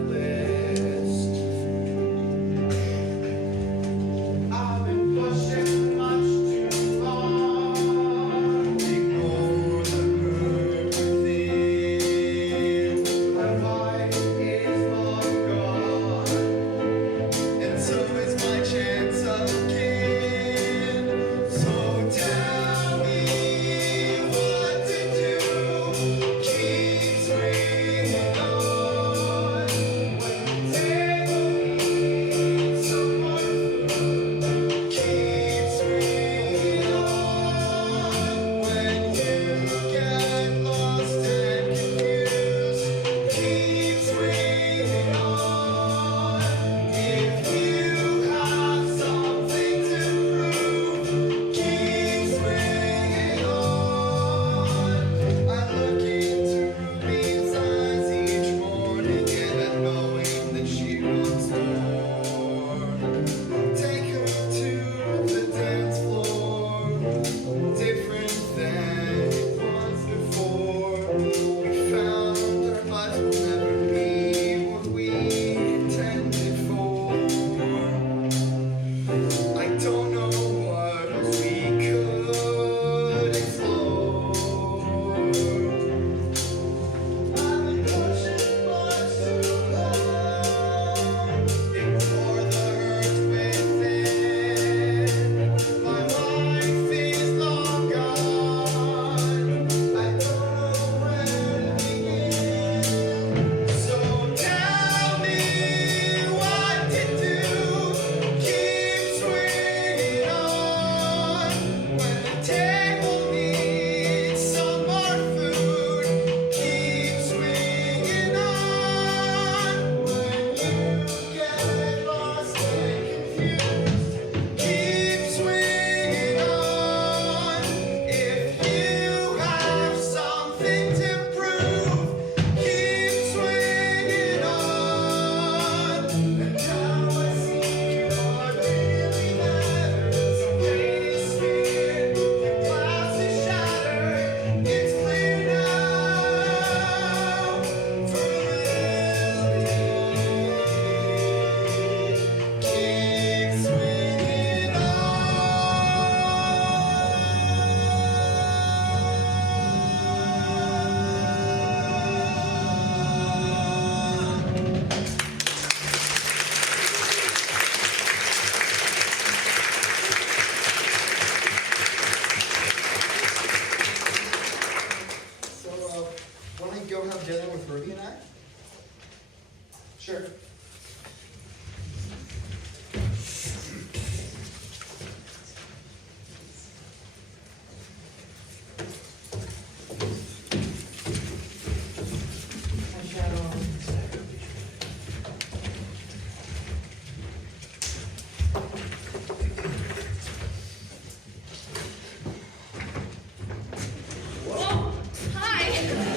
Oh, hi.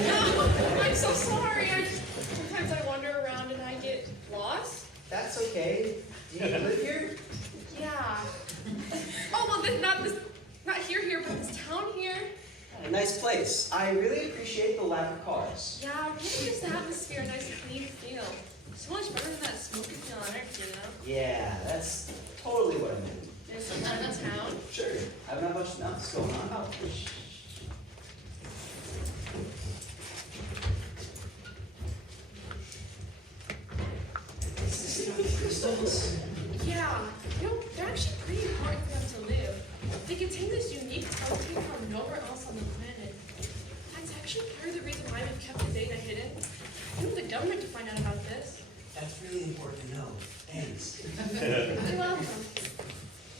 No, I'm so sorry. Sometimes I wander around and I get lost. That's okay. Do you live here? Yeah. Oh, well, not here, but this town here. A nice place. I really appreciate the lack of cars. Yeah, really just the atmosphere, nice clean feel. So much better than that smoky feel on Earth, you know? Yeah, that's totally what I meant. There's some kind of town. Sure. I have not much else going on. Oh, crystals. Yeah, they're actually pretty important for them to live. They contain this unique telltale from nowhere else on the planet. That's actually part of the reason why we've kept the data hidden. I want the government to find out about this. That's really important to know. Thanks. You're welcome.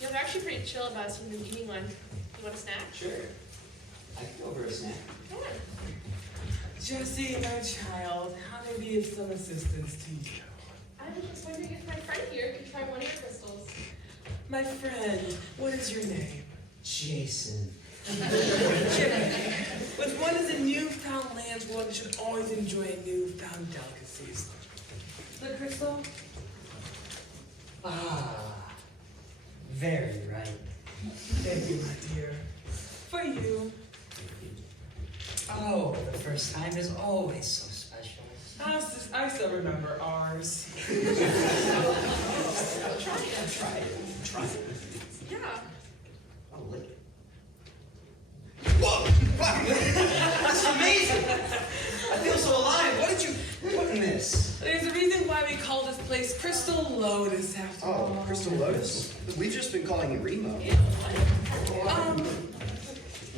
They're actually pretty chill about us from the eating one. You want a snack? Sure. I can go over a snack. Come on. Jesse, my child, how may be of some assistance to you? I was just wondering if my friend here could try one of your crystals. My friend, what is your name? Jason. When one is in newfound lands, one should always enjoy newfound delicacies. The crystal? Ah, very right. Thank you, my dear. For you. Oh, the first time is always so special. I still remember ours. Try it. Yeah. Oh, lick it. Whoa! That's amazing! I feel so alive. What did you put in this? There's a reason why we call this place Crystal Lotus after all. Oh, Crystal Lotus? We've just been calling it Remo.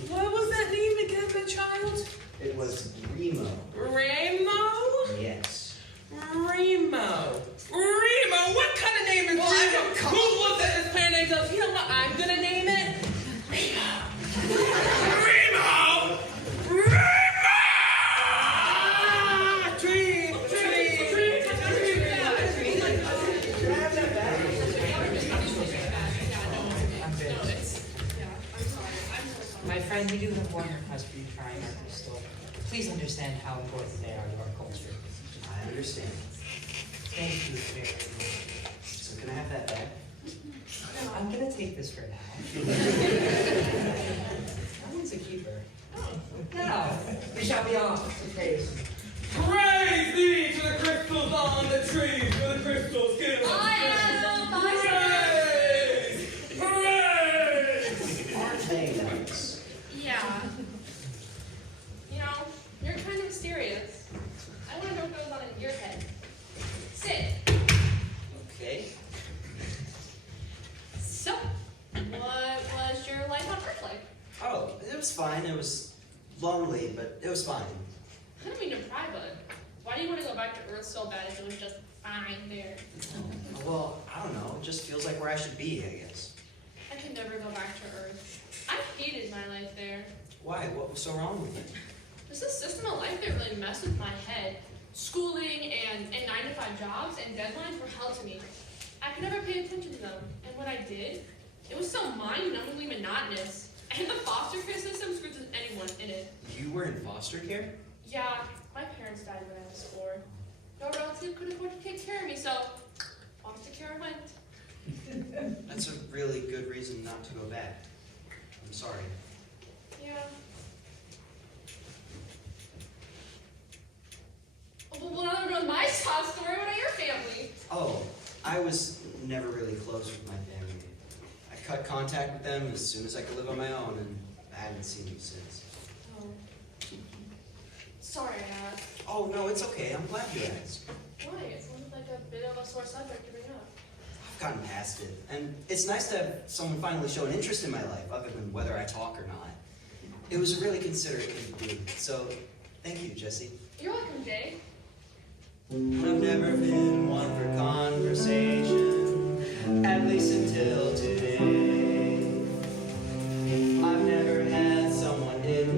What was that name again, my child? It was Remo. Remo? Yes. Remo. Remo? What kind of name is Remo? Who looked at this planet and goes, you know what I'm gonna name it? Remo. Remo! Remo! Tree! My friend, we do have one request for you trying our crystal. Please understand how important they are to our culture. I understand. Thank you very much. So can I have that back? No, I'm gonna take this for now. That one's a keeper. Now, we shall be off to praise. Praise be to the crystals on the trees, to the crystals give us praise! Praise! Aren't they nice? Yeah. You know, you're kind of mysterious. I want to know what goes on in your head. Sit. Okay. So, what was your life on Earth like? Oh, it was fine. It was lonely, but it was fine. I don't mean to pry, but why do you want to go back to Earth so bad if it was just fine there? Well, I don't know. It just feels like where I should be, I guess. I could never go back to Earth. I hated my life there. Why? What was so wrong with it? There's a system of life that really messed with my head. Schooling and 9-to-5 jobs and deadlines were hell to me. I could never pay attention to them. And when I did, it was so mind-numbingly monotonous. And the foster care system screws with anyone in it. You were in foster care? Yeah, my parents died when I was 4. No relative could afford to take care of me, so foster care I went. That's a really good reason not to go back. I'm sorry. Yeah. Well, now that I know my sob story, what about your family? Oh, I was never really close with my family. I cut contact with them as soon as I could live on my own, and I haven't seen them since. Oh. Sorry, Oh, no, it's okay. I'm glad you asked. why? It sounds like a bit of a sore subject to bring up. I've gotten past it, and it's nice to have someone finally show an interest in my life, other than whether I talk or not. It was a really considerate thing to do, so thank you, Jesse. You're welcome, Jay. I've never been one for conversation, at least until today. I've never had someone in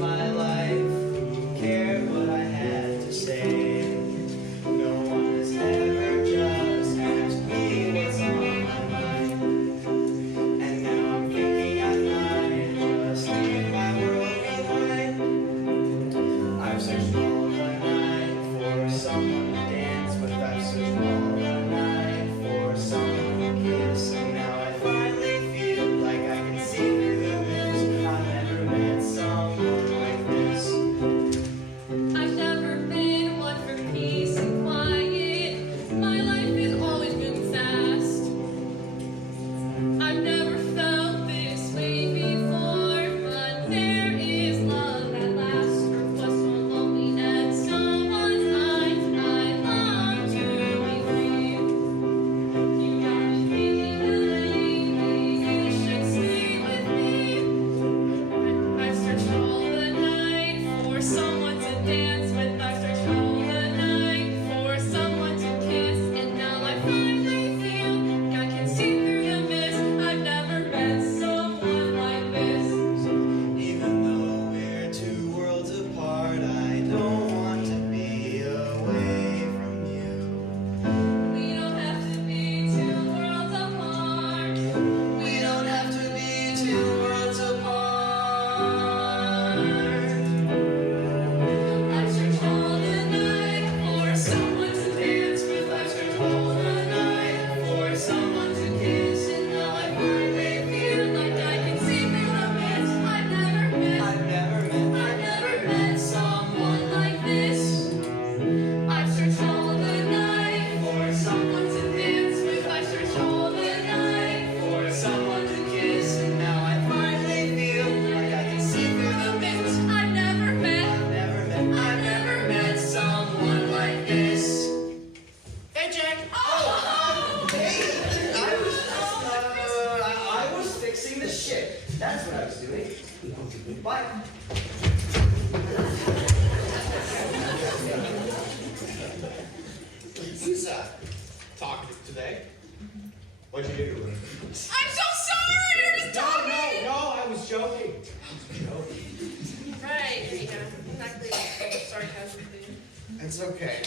It's okay.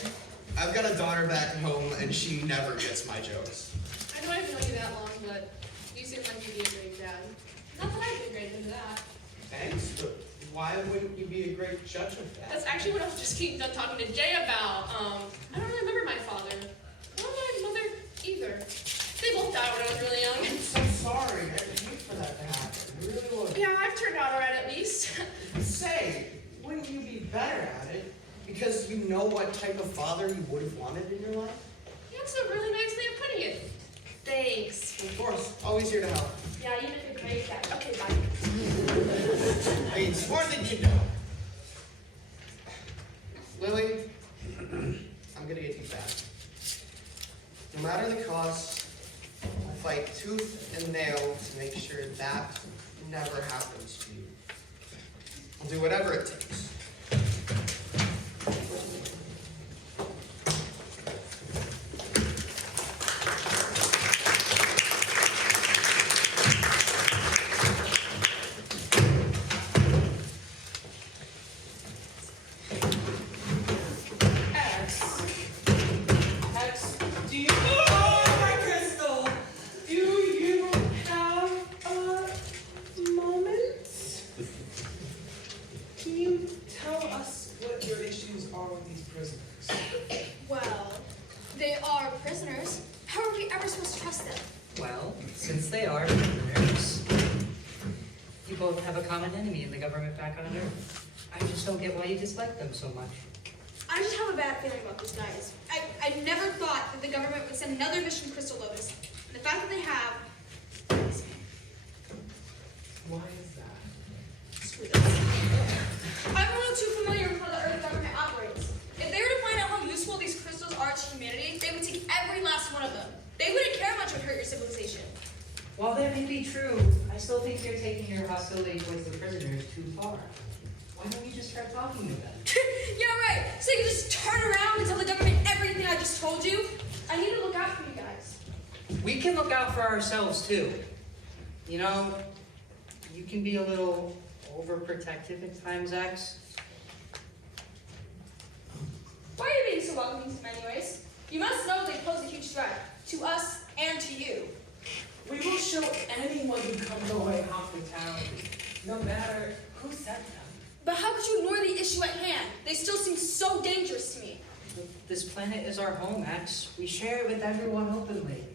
I've got a daughter back home, and she never gets my jokes. I know I've known you that long, but you seem like you'd be a great dad. Not that I'd be great into that. Thanks, but why wouldn't you be a great judge of that? That's actually what I was just getting done talking to Jay about. I don't really remember my father. I don't know my mother either. They both died when I was really young. I'm so sorry. I'd hate for that to happen. I really would. Yeah, I've turned out alright at least. Say, wouldn't you be better at it? Because you know what type of father you would have wanted in your life? That's a really nice way of putting it. Thanks. Of course. Always here to help. Yeah, you make a great dad. Okay, bye. I mean, it's more than you know. Lily, I'm gonna get you back. No matter the cost, I'll fight tooth and nail to make sure that never happens to you. I'll do whatever it takes. X, do you... Oh, my crystal! Do you have a moment? Can you tell us what your issues are with these prisoners? Well, they are prisoners. How are we ever supposed to trust them? Well, since they are prisoners, you both have a common enemy in the government back on Earth. I just don't get why you dislike them so much. I just have a bad feeling about these guys. I never thought that the government would send another mission Crystal Lotus. And the fact that they have... Why is that? Screw this. I'm a little too familiar with how the Earth government operates. If they were to find out how useful these crystals are to humanity, they would take every last one of them. They wouldn't care much would hurt your civilization. While that may be true, I still think you're taking your hostility towards the prisoners too far. Why don't you just start talking to them? Yeah, right. So you can just turn around and tell the government everything I just told you? I need to look out for you guys. We can look out for ourselves too. You know, you can be a little overprotective at times, X. Why are you being so welcoming to them anyways? You must know they pose a huge threat to us and to you. We will show anyone who comes our way hospitality, no matter who sent them. But how could you ignore the issue at hand? They still seem so dangerous to me. This planet is our home, X. We share it with everyone openly.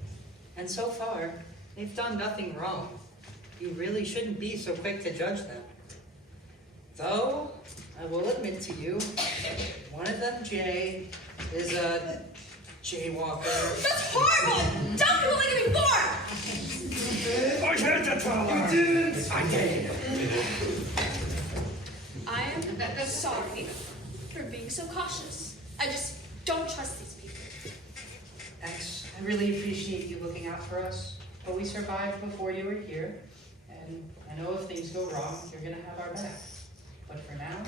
And so far, they've done nothing wrong. You really shouldn't be so quick to judge them. Though, I will admit to you, one of them, Jay, is a jaywalker. That's horrible! Tell me what I did before! I had to tell her! You didn't! I did! I am sorry for being so cautious. I just don't trust these people. X, I really appreciate you looking out for us. But we survived before you were here. And I know if things go wrong, you're gonna have our back. But for now,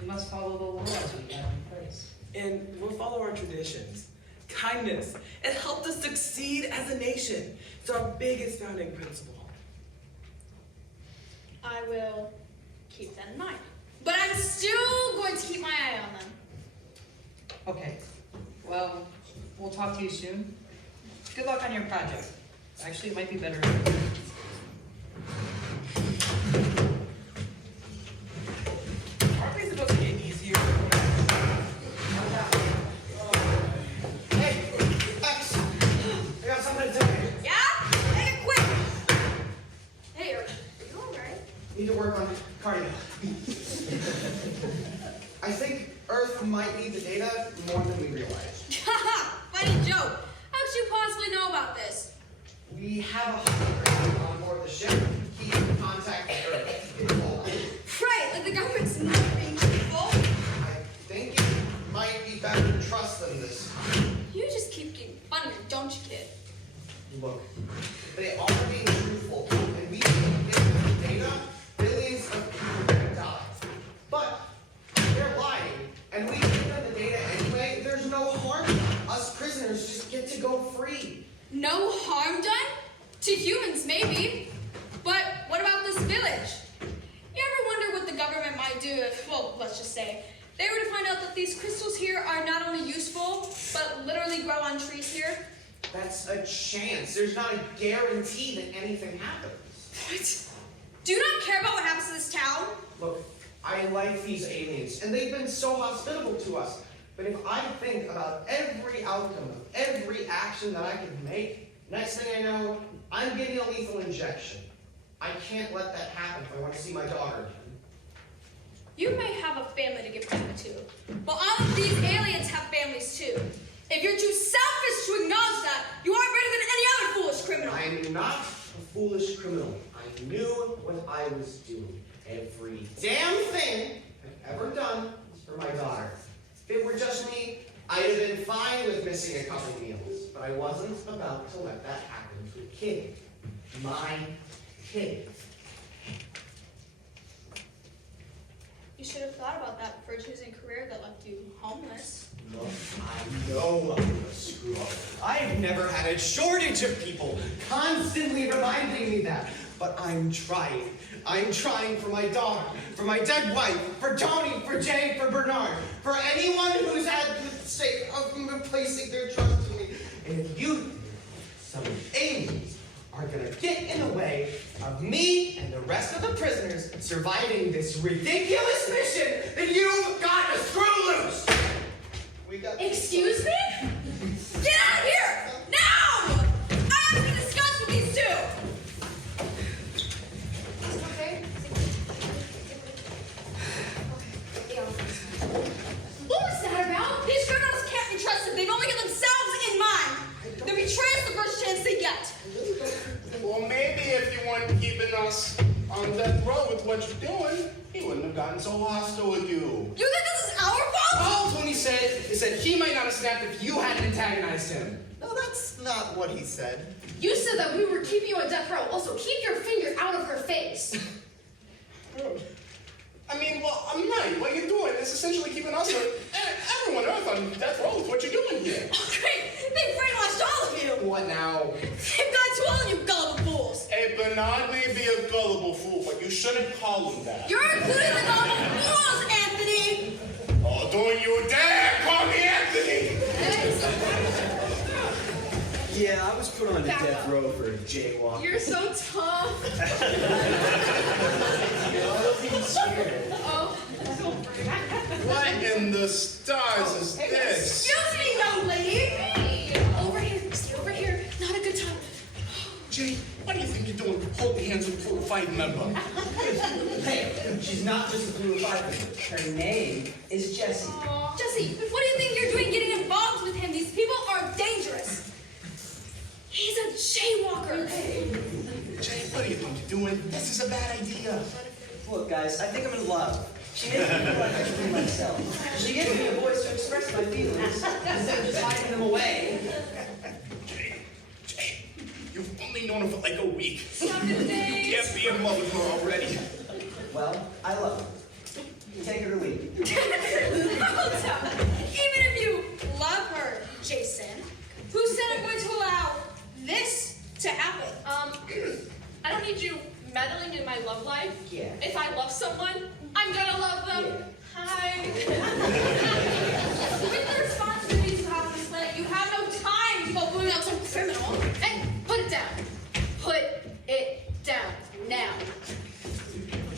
we must follow the laws we have in place. And we'll follow our traditions. Kindness. It helped us succeed as a nation. It's our biggest founding principle. I will keep that in mind. But I'm still going to keep my eye on them. Okay, well, we'll talk to you soon. Good luck on your project. Actually, it might be better. Aren't we supposed to get easier? Hey, X! I got something to tell you. Yeah? Make it quick! Hey, are you alright? Need to work on cardio. I think Earth might need the data more than we realize. Haha! Funny joke. How could you possibly know about this? We have a hologram on board the ship. Keep in contact with Earth. It's all right. Right, like the government's not being truthful. I think it might be better to trust them this time. You just keep getting funnier, don't you, kid? Look, if they are being truthful, and we can give them the data, billions of people are going to die. But if they're lying, and we give them the data anyway, there's no harm done. Us prisoners just get to go free. No harm done? To humans, maybe. But what about this village? You ever wonder what the government might do if, well, let's just say, they were to find out that these crystals here are not only useful, but literally grow on trees here. That's a chance. There's not a guarantee that anything happens. What? Do you not care about what happens to this town? Look, I like these aliens, and they've been so hospitable to us. But if I think about every outcome of every action that I could make, next thing I know, I'm getting a lethal injection. I can't let that happen if I want to see my daughter again. You may have a family to give back to, but all of these aliens have families too. If you're too selfish to acknowledge that, you aren't better than any other foolish criminal. I'm not a foolish criminal. I knew what I was doing. Every damn thing I've ever done is for my daughter. If it were just me, I'd have been fine with missing a couple meals. But I wasn't about to let that happen to a kid. My kid. You should have thought about that before choosing a career that left you homeless. Look, I know I'm a screw up. I've never had a shortage of people constantly reminding me that. But I'm trying. I'm trying for my daughter, for my dead wife, for Tony, for Jay, for Bernard, for anyone who's had the sake of placing their trust in me. And if you, some aliens, are gonna get in the way of me and the rest of the prisoners surviving this ridiculous mission, then you've got to screw loose! We got. Excuse me? Get out of here! Now! I have to discuss with these two! Okay. What was that about? These criminals can't be trusted. They've only got themselves in mind. They'll betray us the first chance they get. Well, maybe if you weren't keeping us on death row with what you're doing, he wouldn't have gotten so hostile with you. You think this is our fault? All Tony said is that he might not have snapped if you hadn't antagonized him. No, that's not what he said. You said that we were keeping you on death row. Also, keep your finger out of her face. I mean, well, I'm right. What you're doing is essentially keeping us and everyone on Earth on death row with what you're doing here. Oh, great! They've brainwashed all of you! What now? They've got to all of you gullible fools! Hey, Bernard may be a gullible fool, but you shouldn't call him that. You're including the gullible fools, Anthony! Oh, don't you dare call me Anthony! Yeah, I was put on death row for a jaywalk. You're so tough. Oh, so brave. What in the stars is this? Excuse me, young lady! Hey, over here. Stay over here. Not a good time. Jay, what do you think you're doing holding hands with a Fluid 5 member? Hey, she's not just a Fluid 5 member. Her name is Jessie. Jesse, what do you think you're doing getting involved with him? These people are dangerous. He's a jaywalker. Jay, what do you think you're doing? This is a bad idea. Look, guys, I think I'm in love. She makes me feel like I should be myself. She gives me a voice to express my feelings instead of just hiding them away. Jay, you've only known her for like a week. Stop it, You Dave. can't be in love with her already. Well, I love her. Take her or leave it. Even if you love her, Jason, who said I'm going to allow this to happen? I don't need you meddling in my love life. Yeah. If I love someone, I'm gonna love them. Yeah. Hi. With the responsibilities you have on this planet, you have no time to go booing out some criminal. Hey, put it down. Put it down now.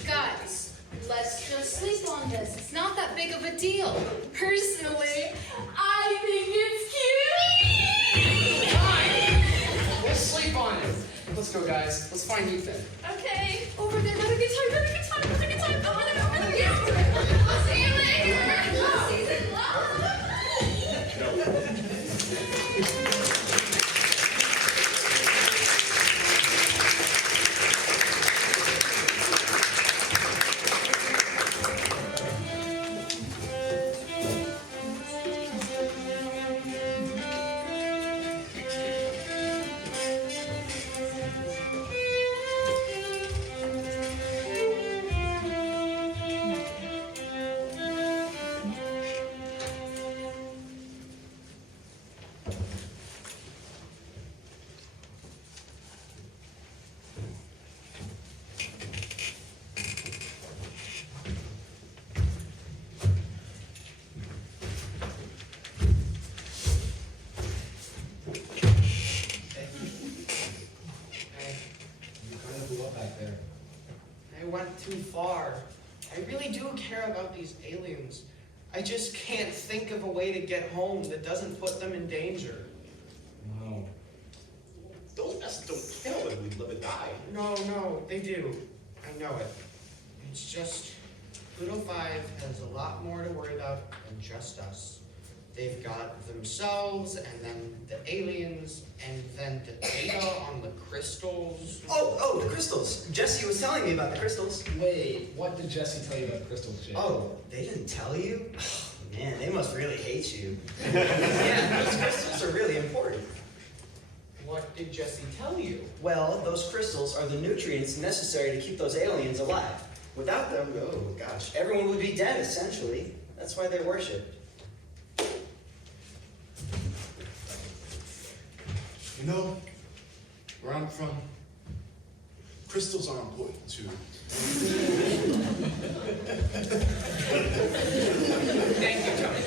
Guys, let's just sleep on this. It's not that big of a deal. Personally, I think it's cute. Fine. We'll sleep on it. Let's go, guys. Let's find Ethan. Okay. Over there, have a good time, have a good time, have a good time. Over there, over there. Yeah. I'll see you later. Season too far. I really do care about these aliens. I just can't think of a way to get home that doesn't put them in danger. No. Those nests don't kill when we live and die. No, they do. I know it. It's just, Pluto 5 has a lot more to worry about than just us. They've got themselves, and then the aliens, and then the data on the crystals. Oh, the crystals. Jesse was telling me about the crystals. Wait, what did Jesse tell you about crystals, Jake? Oh, they didn't tell you? Oh, man, they must really hate you. Yeah, Those crystals are really important. what did Jesse tell you? Well, those crystals are the nutrients necessary to keep those aliens alive. Without them, oh gosh, everyone would be dead, essentially. That's why they're worshipped. You know, where I'm from, crystals are important too. Thank you, Tony.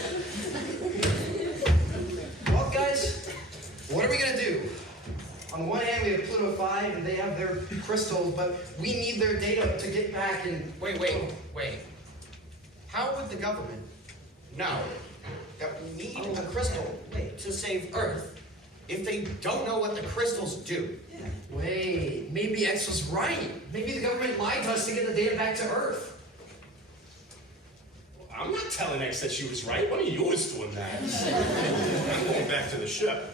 Well, guys, what are we gonna do? On one hand, we have Pluto 5, and they have their crystals, but we need their data to get back and... Wait. How would the government know that we need a crystal to save Earth if they don't know what the crystals do? Yeah. Wait, maybe X was right. Maybe the government lied to us to get the data back to Earth. I'm not telling X that she was right. One of you was doing that. I'm going back to the ship.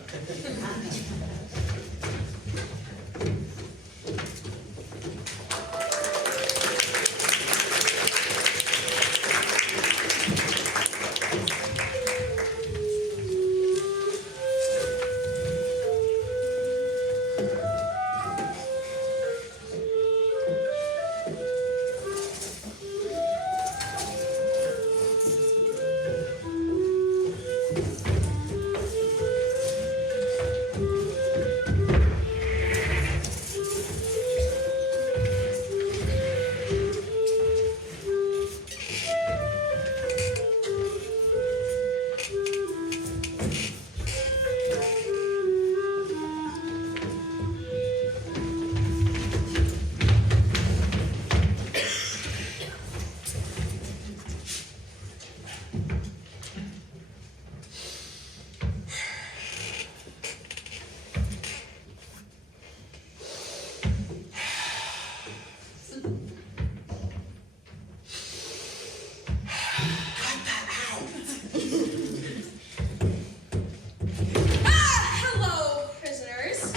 Hello, prisoners.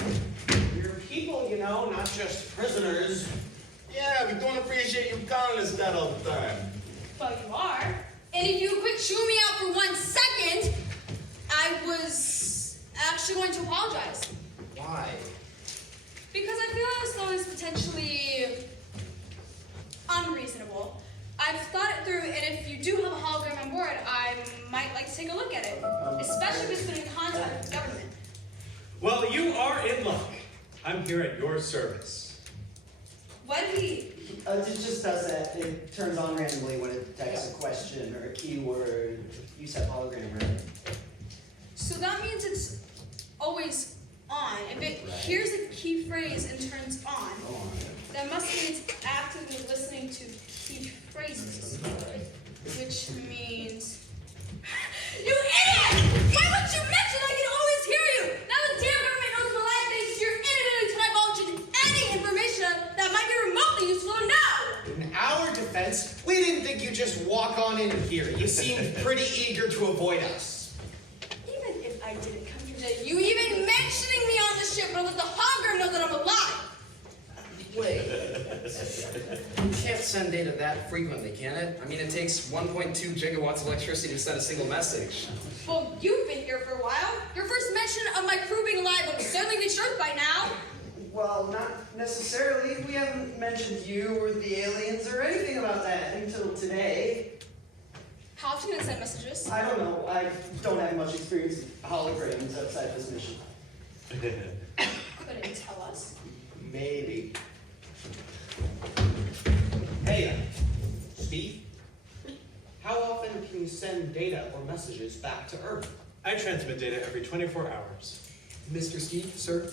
We're people, you know, not just prisoners. Yeah, we don't appreciate you calling us that all the time. Well, you are. And if you quit chewing me out for 1 second, I was actually going to apologize. Why? Because I feel as though it's potentially unreasonable. I've thought it through, and if you do have a hologram on board, I might like to take a look at it. Especially if it's been in contact with the government. Well, you are in luck. I'm here at your service. What did he... It just does that. It turns on randomly when it detects a question or a keyword. You said hologram, right? So that means it's always on. If it hears a key phrase and turns on, that must mean it's actively listening to key phrases. Which means... You idiot! Why wouldn't you mention I can always hear you? Now the damn government knows my life thanks to your inability to divulge any information that might be remotely useful to know! In our defense, we didn't think you'd just walk on in here. You seemed pretty eager to avoid us. Even if I didn't come here today, you even mentioning me on the ship will let the hologram know that I'm alive! Wait. You can't send data that frequently, can it? I mean, it takes 1.2 gigawatts of electricity to send a single message. Well, you've been here for a while. Your first mention of my crew being alive would certainly be sure by now. Well, not necessarily. We haven't mentioned you or the aliens or anything about that until today. How often do you send messages? I don't know. I don't have much experience with holograms outside this mission. Couldn't tell us. Maybe. Hey, Steve. How often can you send data or messages back to Earth? I transmit data every 24 hours. Mr. Steve, sir,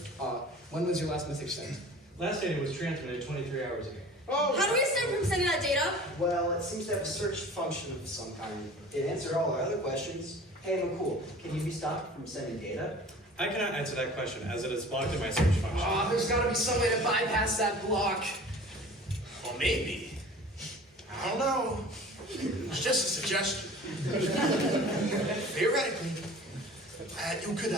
when was your last message sent? Last data was transmitted 23 hours ago. Oh. How do we stop from sending that data? Well, it seems to have a search function of some kind. It answered all our other questions. Hey, McCool, can you be stopped from sending data? I cannot answer that question as it is blocked in my search function. Oh, there's gotta be some way to bypass that block. Or maybe. I don't know. It's just a suggestion. Theoretically, you could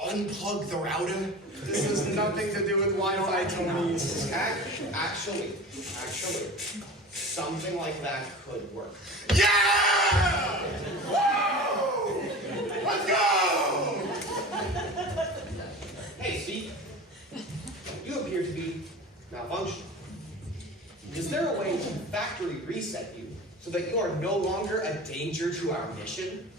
unplug the router. This has nothing to do with Wi-Fi, Tony. Actually, something like that could work. Yeah! Woo! Let's go! Hey, Steve. You appear to be malfunctioning. Is there a way to factory reset you so that you are no longer a danger to our mission?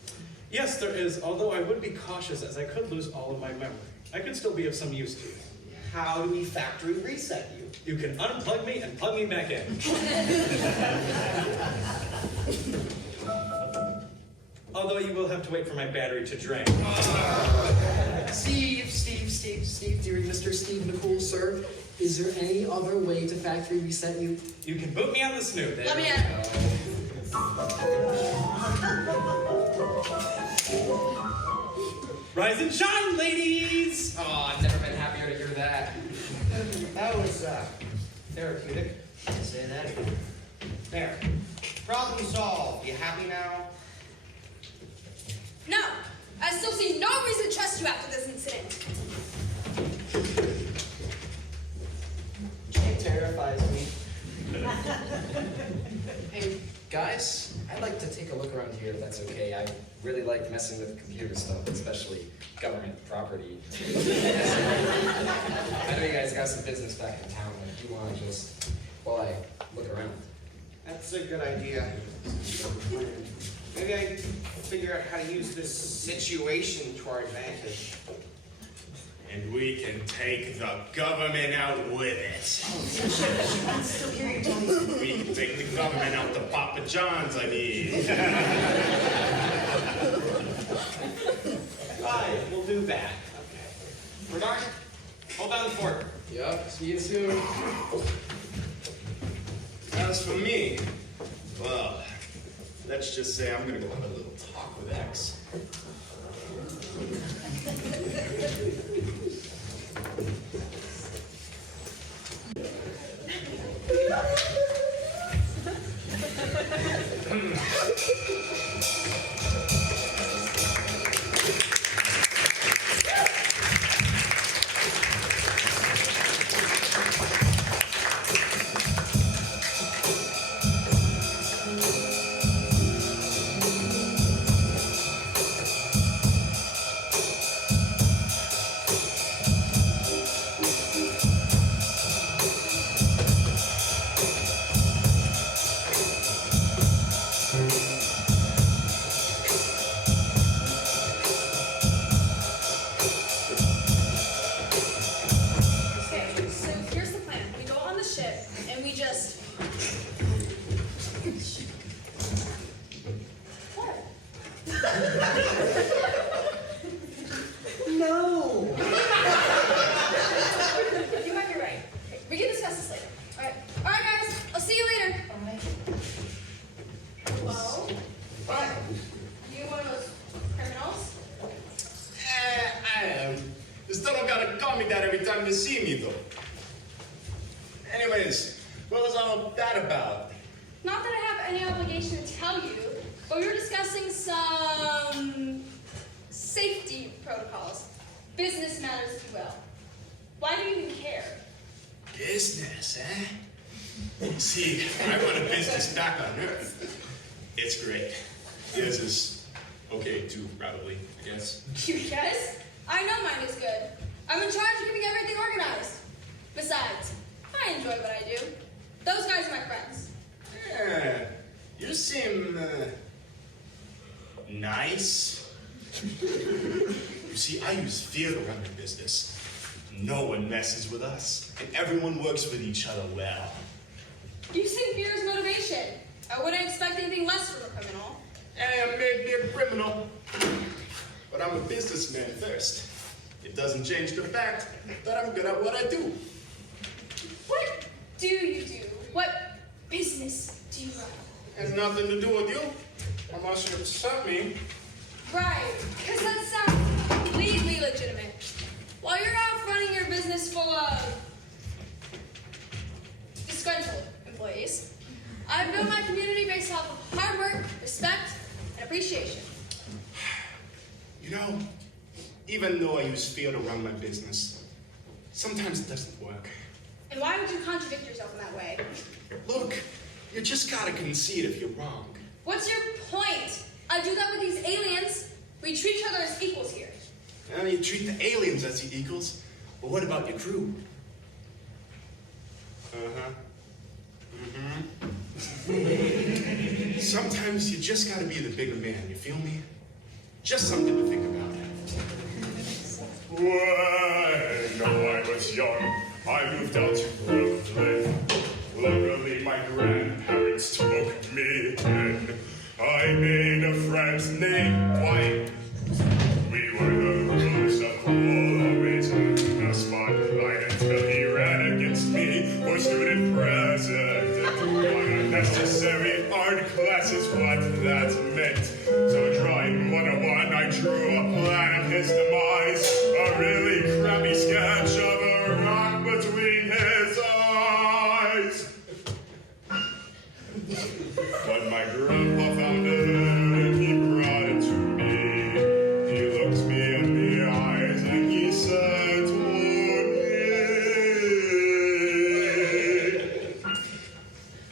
Yes, there is, although I would be cautious as I could lose all of my memory. I could still be of some use to you. How do we factory reset you? You can unplug me and plug me back in. Although you will have to wait for my battery to drain. Steve, dear Mr. Steve McCool, sir, is there any other way to factory reset you? You can boot me on the snoot. Let me in. Rise and shine, ladies! Oh, I've never been happier to hear that. That was therapeutic. Say that again. There. Problem solved. You happy now? No, I still see no reason to trust you after this incident. It terrifies me. Hey, guys, I'd like to take a look around here if that's okay. I really like messing with computer stuff, especially government property. I know you guys got some business back in town, and if you want to just, while I look around. That's a good idea. Maybe I can figure out how to use this situation to our advantage. And we can take the government out with it. We can take the government out to Papa John's, I mean. Fine, we'll do that. Okay. Bernard, hold down the fort. Yup, see you soon. As for me, well, let's just say I'm gonna go have a little talk with X. Okay, so here's the plan. We go on the ship and we just. What? No! You might be right. We can discuss this later. Alright, guys. I'll see you later. Hello? Are you one of those criminals? I am. You still don't gotta call me that every time you see me, though. Anyways, what was all that about? Not that I have any obligation to tell you, but we were discussing some safety protocols. Business matters, if you will. Why do you even care? Business, eh? See, I run a business back on Earth. It's great. Yours is okay, too, probably, I guess. You guess? I know mine is good. I'm in charge of keeping everything organized. Besides, I enjoy what I do. Those guys are my friends. Yeah, you seem, nice. You see, I use fear to run the business. No one messes with us, and everyone works with each other well. You say fear is motivation. I wouldn't expect anything less from a criminal. I may be a criminal, but I'm a businessman first. It doesn't change the fact that I'm good at what I do. What? do you do? What business do you run? Has nothing to do with you. Unless you upset me. Right, because that sounds completely legitimate. While you're off running your business full of disgruntled employees, I've built my community based off of hard work, respect, and appreciation. You know, even though I use fear to run my business, sometimes it doesn't work. And why would you contradict yourself in that way? Look, you just gotta concede if you're wrong. What's your point? I do that with these aliens. We treat each other as equals here. And you treat the aliens as the equals, but what about your crew? Sometimes you just gotta be the bigger man, you feel me? Just something to think about. When I was young, I moved out to Brooklyn. Luckily, my grandparents took me in. I made a friend named White. We were the rulers of cool, always in the spotlight until he ran against me for student president. Unnecessary art class is what that meant. So drawing 101, I drew a plan of his demise. A really crappy sketch of a rock between his eyes. But my grandpa found it and he brought it to me. He looked me in the eyes and he said to me,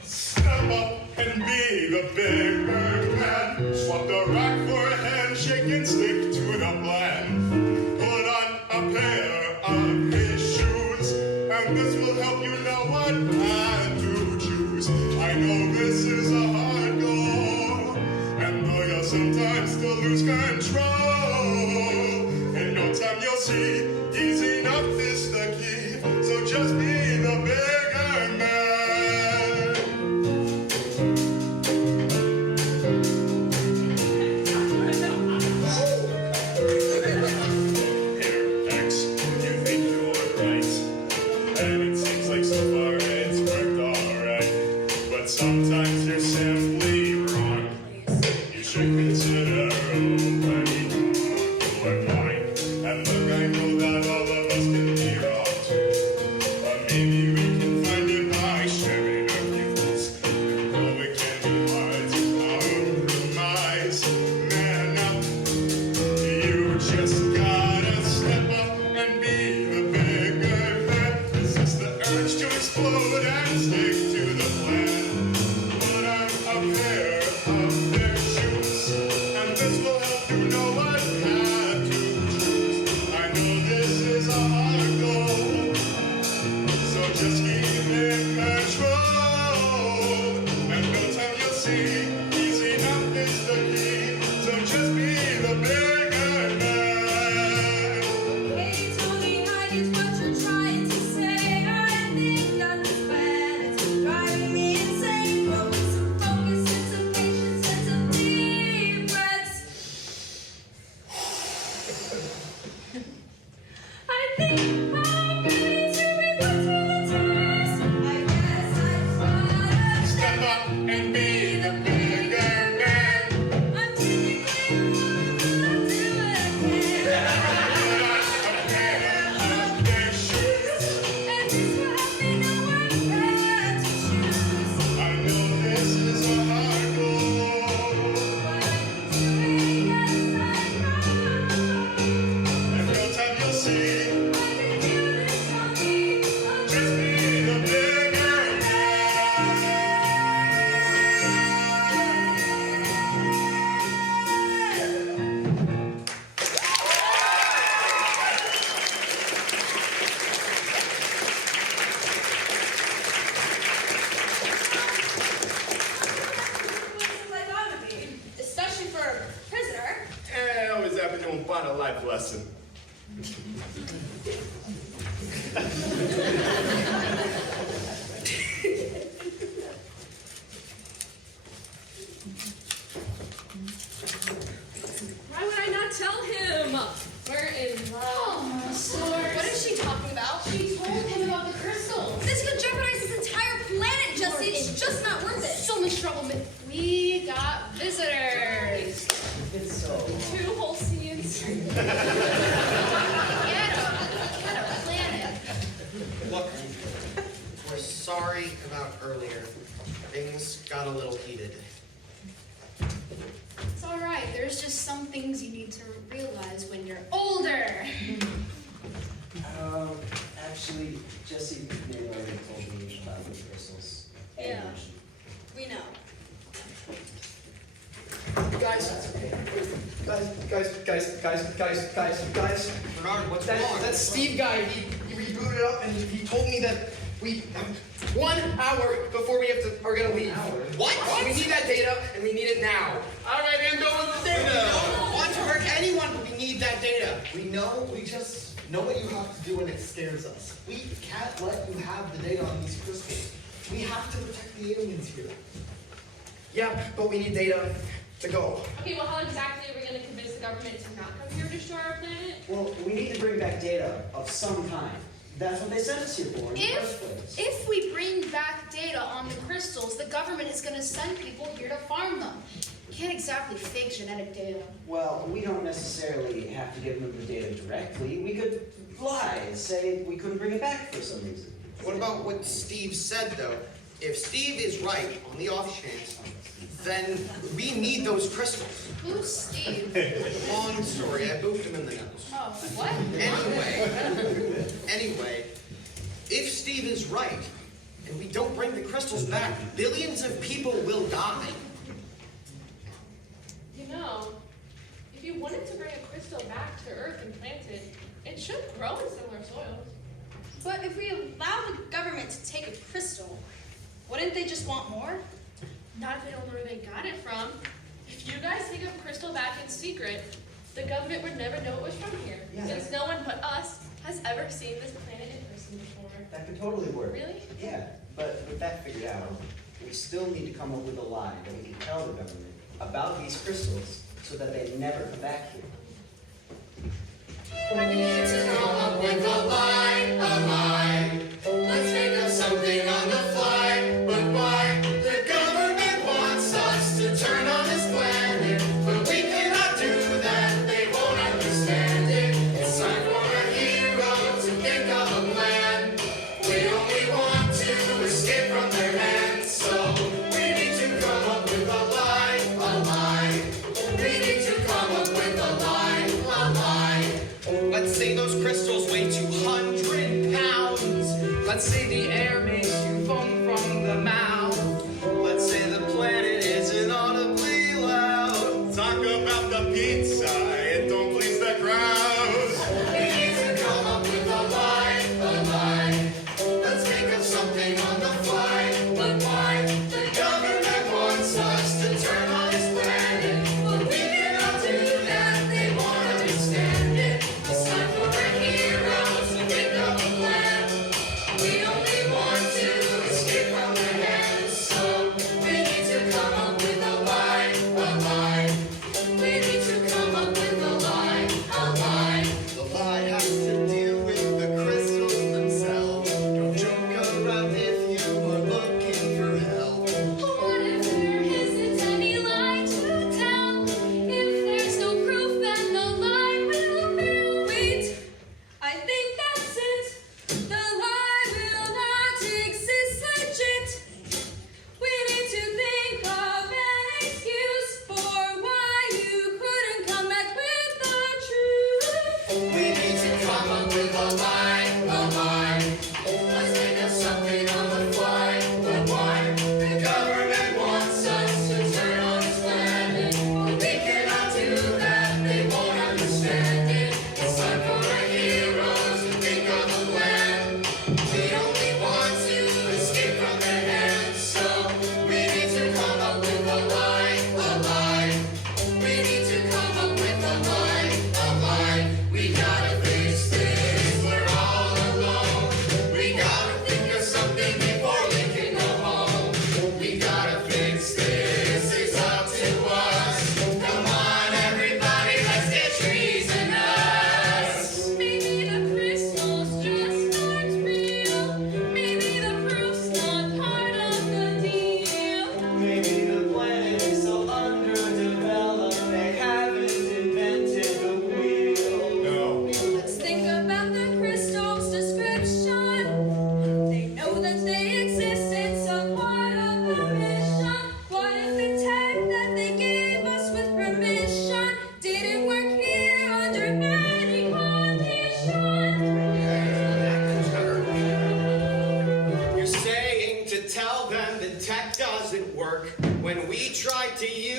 step up and be the bigger man. Swap the rock for a handshake and stick to the plan. Put on a pair of his shoes and this will help you know what path to choose. I know this is a hard goal, and though you'll sometimes still lose control, in no time you'll see easy enough is the key. So just be the bigger man. Here, X, you think you're right, and it seems like so far it's worked alright. But sometimes you're simply wrong. You should consider opening your mind. And look, I know that all of us can be wrong too. But maybe we can find it by sharing our views. Though it can be hard to compromise, man up. You just gotta step up and be the bigger man. Resist the urge to explode and stick to the plan. Put on a pair of their shoes, and this will help you know what path to choose. I know this is a hard goal, so just keep in control. And no time you'll see, easy enough is the key. So just be the bigger man. Hey, Tony, I get what you're trying to say. I think that this plan is driving me insane. But with some focus and some patience and some deep breaths, I think I'm ready to be put to the test. I guess I gotta Step up and be the bigger man. I'm technically a woman, but I'll do what I can. Put on a pair of their shoes. And this will help me know what path to choose. I know this is a hard goal, Doing as I go. and no time you'll see. I can feel this on me. Just be the bigger man. Like I would be, especially for a prisoner. I always happen to impart a life lesson. Why would I not tell him? We're in love. Oh, my stars. What is she talking about? She told him about the crystals. This could jeopardize his entire things you need to realize when you're older. Actually, Jesse may already told me about the crystals. Yeah. We know. Guys, Bernard, what's wrong? that Steve guy, he rebooted up and he told me that we 1 hour before we are gonna leave. What? We need that data and we need it now. All right, then go with the data. We don't want to hurt anyone, but we need that data. We just know what you have to do and it scares us. We can't let you have the data on these crystals. We have to protect the aliens here. Yeah, but we need data to go. Okay, well, how exactly are we going to convince the government to not come here to destroy our planet? Well, we need to bring back data of some kind. That's what they sent us here for in the first place. If we bring back data on the crystals, the government is going to send people here to farm them. Can't exactly fake genetic data. Well, we don't necessarily have to give them the data directly. We could lie and say we couldn't bring it back for some reason. What about what Steve said, though? If Steve is right, on the off chance, then we need those crystals. Who's Steve? Long story, I booped him in the nose. Oh, what? Anyway, if Steve is right, and we don't bring the crystals back, billions of people will die. You know, if you wanted to bring a crystal back to Earth and plant it, it should grow in similar soils. But if we allow the government to take a crystal, wouldn't they just want more? Not if they don't know where they got it from. If you guys take a crystal back in secret, the government would never know it was from here. Yeah. Since no one but us has ever seen this planet in person before. That could totally work. Really? Yeah, but with that figured out, we still need to come up with a lie that we can tell the government about these crystals so that they never come back here. We need to come up with a lie. Let's think of something on the fly. But why? The government wants us to turn on this planet. But we cannot do that, they won't understand it. It's time for a hero to think of a plan. We only want to escape from their hands. So we need to come up with a lie. We need to come up with a lie. Let's say those crystals weigh too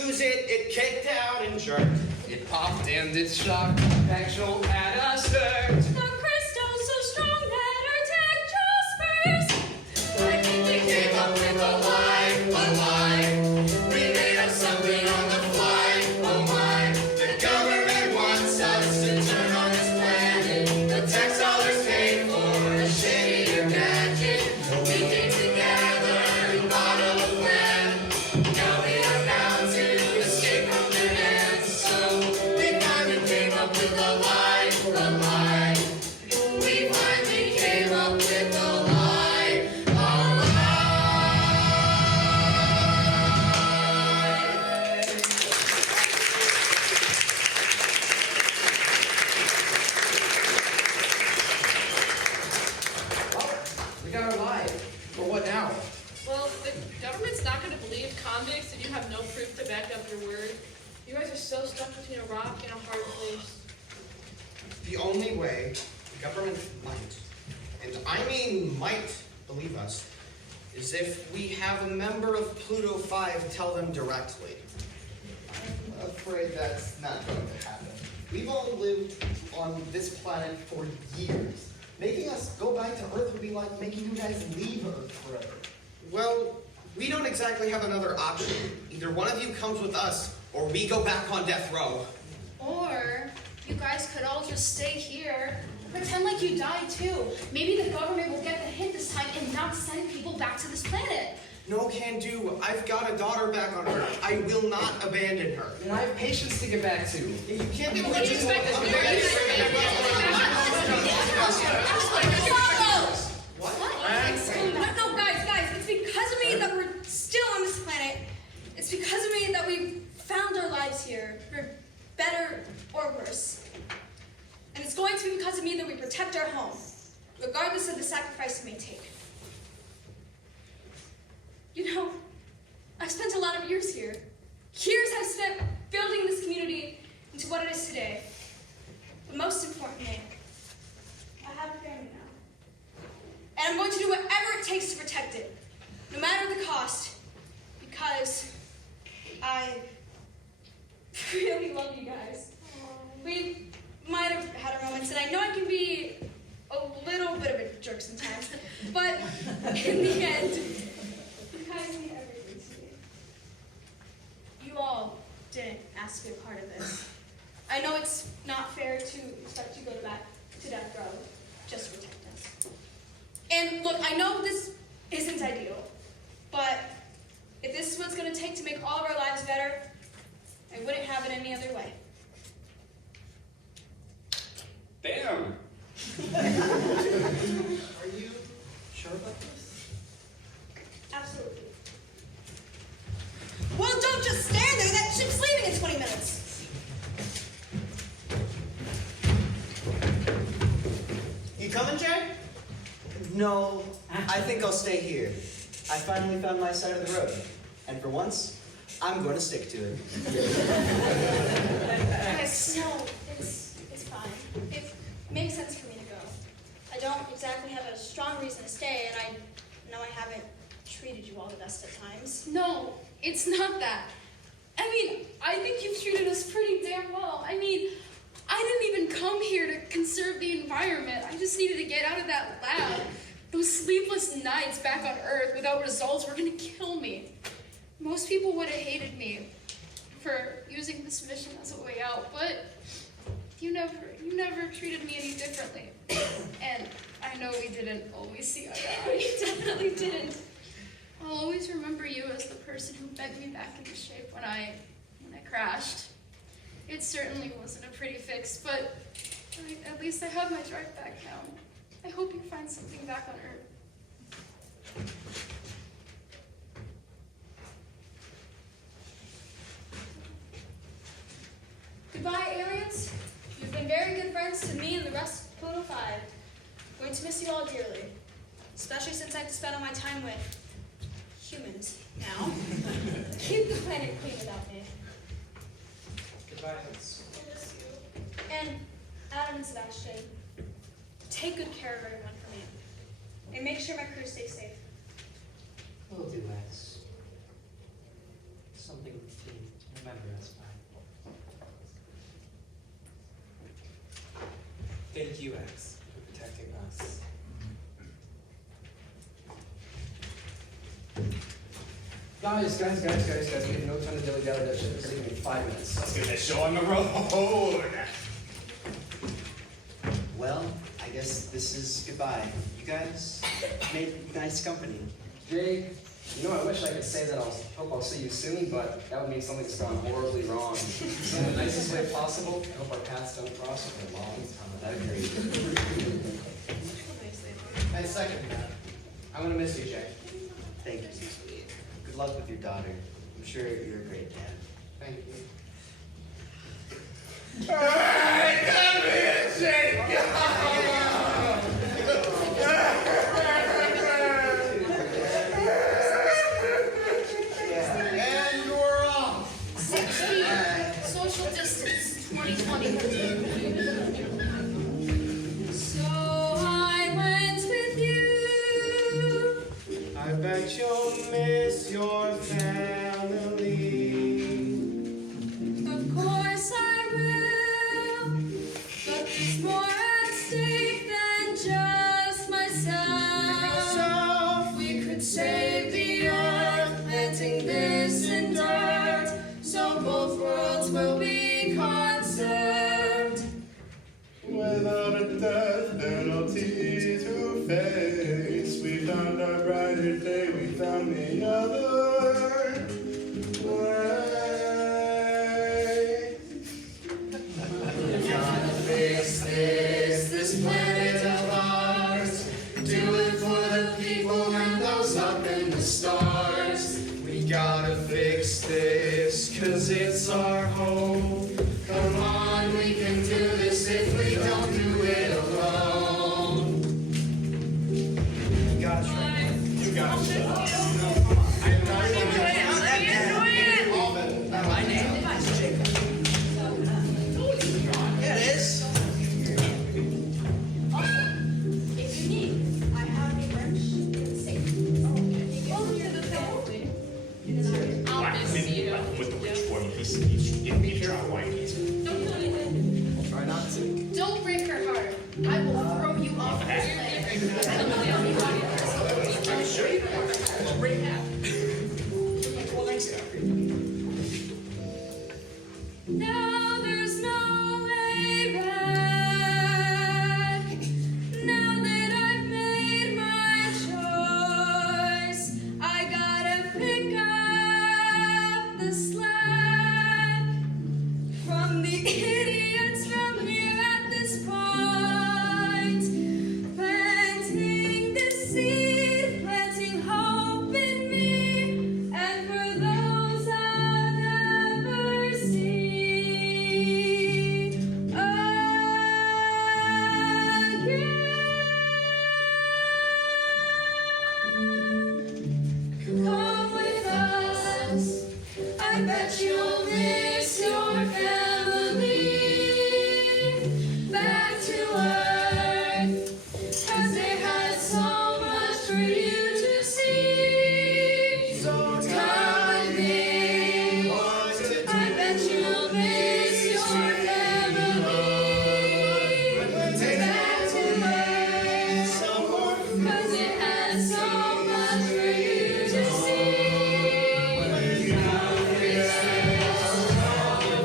use it, it kicked out and jerked. It popped and it shocked. Actual at a start. The crystal's so strong that our tech prospers. I think we came up with a lie. We made up something on the fly. Oh my, the government wants us to turn on this planet. The tax dollars pay for a shittier gadget. We came together and thought of a plan. Now we are bound to escape from their hands. So we finally came up with a lie. We finally came up with a lie. We got our lie. But what now? Well, the government's not going to believe convicts if you have no proof to back up your word. You guys are so stuck between a rock and a hard place. The only way the government might, and I mean might, believe us, is if we have a member of Pluto 5 tell them directly. I'm afraid that's not going to happen. We've all lived on this planet for years. Making us go back to Earth would be like making you guys leave Earth forever. Well, we don't exactly have another option. Either one of you comes with us, or we go back on death row. Or you guys could all just stay here, pretend like you died too. Maybe the government will get the hint this time and not send people back to this planet. No can do. I've got a daughter back on Earth. I will not abandon her. And I have patience to get back to. You can't do What what do you expect us to do? No, guys, it's because of me that we're still on this planet. It's because of me that we found our lives here, for better or worse. And it's going to be because of me that we protect our home, regardless of the sacrifice it may take. You know, I've spent a lot of years here. Years I've spent building this community into what it is today. But most importantly, I have a family now. And I'm going to do whatever it takes to protect it, no matter the cost, because I really love you guys. We might have had our moments, and I know I can be a little bit of a jerk sometimes, but in the end, you guys mean everything to me. You all didn't ask to be a part of this. I know it's not fair to expect you to go back to death row just to protect us. And look, I know this isn't ideal, but if this is what it's going to take to make all of our lives better, I wouldn't have it any other way. Damn. Are you sure about this? Absolutely. Well, don't just stand there. That ship's leaving in 20 minutes. You coming, Jay? No, I think I'll stay here. I finally found my side of the road. And for once, I'm going to stick to it. Guys, no, it's fine. It makes sense for me to go. I don't exactly have a strong reason to stay, and I know I haven't treated you all the best at times. No, it's not that. I mean, I think you've treated us pretty damn well. I mean, I didn't even come here to conserve the environment. I just needed to get out of that lab. Those sleepless nights back on Earth without results were gonna kill me. Most people would have hated me for using this mission as a way out, but you never treated me any differently. And I know we didn't always see eye to eye. You definitely didn't. I'll always remember you as the person who bent me back into shape when I crashed. It certainly wasn't a pretty fix, but at least I have my drive back now. I hope you find something back on Earth. Goodbye, aliens. You've been very good friends to me and the rest of Pluto 5. Going to miss you all dearly, especially since I have to spend all my time with humans now. Keep the planet clean without me. Goodbye, Vince. I miss you. And Adam and Sebastian, take good care of everyone for me. And make sure my crew stays safe. Will do, Max. Something to Thank you, X, for protecting us. Guys, we have no time to dilly-dally. That ship is leaving in 5 minutes. Let's get this show on the road. Well, I guess this is goodbye. You guys made nice company. Jake, you know, I wish I could say that hope I'll see you soon, but that would mean something's gone horribly wrong. So in the nicest way possible, I hope our paths don't cross for a long time. I agree. I second that. I'm gonna miss you, Jake. Thank you. Good luck with your daughter. I'm sure you're a great dad. Thank you. And we're off. 6 feet, social distance, 2020. So I went with you. I bet you'll miss your family. Of course I will. But there's more at stake than just myself. So We could save the earth, planting this in dirt, so both worlds will be conserved. Without a death penalty to face, we found our brighter day, we found the other way. gotta fix this planet of ours. Do it for the people and those up in the stars. We gotta fix this, 'cause it's our home. Come on, we can do this if we don't do it alone. You got it, Shrek. You got it. I'm not even doing it. My name is Jacob. Yeah, it is. If you need, I have a wrench in the safe. Welcome to the family. I'll miss you. With the witch one, he's trying white. Don't do anything. Try not to. Don't break her heart. I will throw you off this land. Now there's no way back. Now that I've made my choice, I gotta pick up the slack from the idiots from here at this point. Planting the seed, planting hope in me, and for those I'll never see again. Come with us. I bet you'll miss your family. Back to earth, 'cause they had so much for you to see. So Come in. I bet you'll miss your family. Back to earth, 'cause it had so much for you to see. Come with us.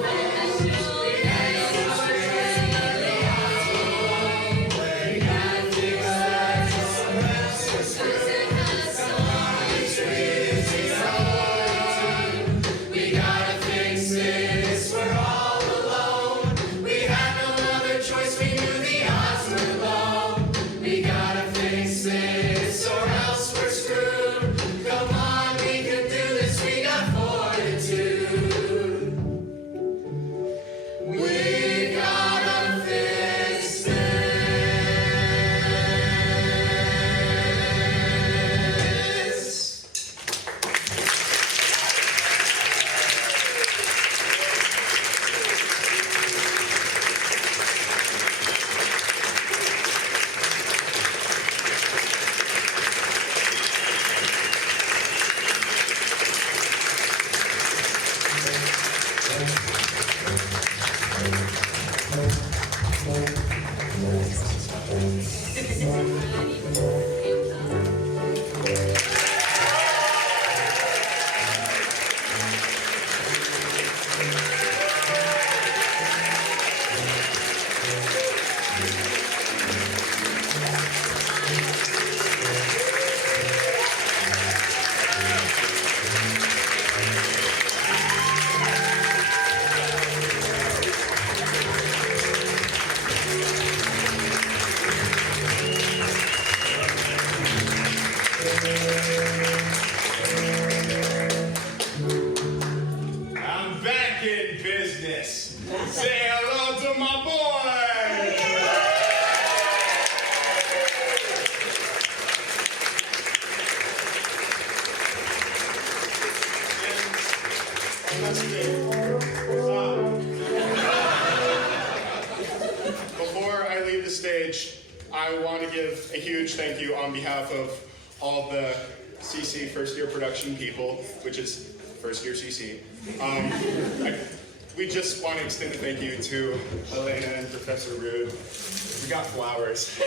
I bet you'll miss your family. Back to earth, 'cause it had so much for you to see. we gotta fix this, we're all alone. We had no other choice, we knew the odds were low. We gotta fix this, or else we're screwed. Come on, we can do this, we got fortitude. We gotta fix this. business. Say hello to my boy! Before I leave the stage, I want to give a huge thank you on behalf of all the CC first year production people, which is first year CC. We just want to extend a thank you to Elena and Professor Rude. We got flowers.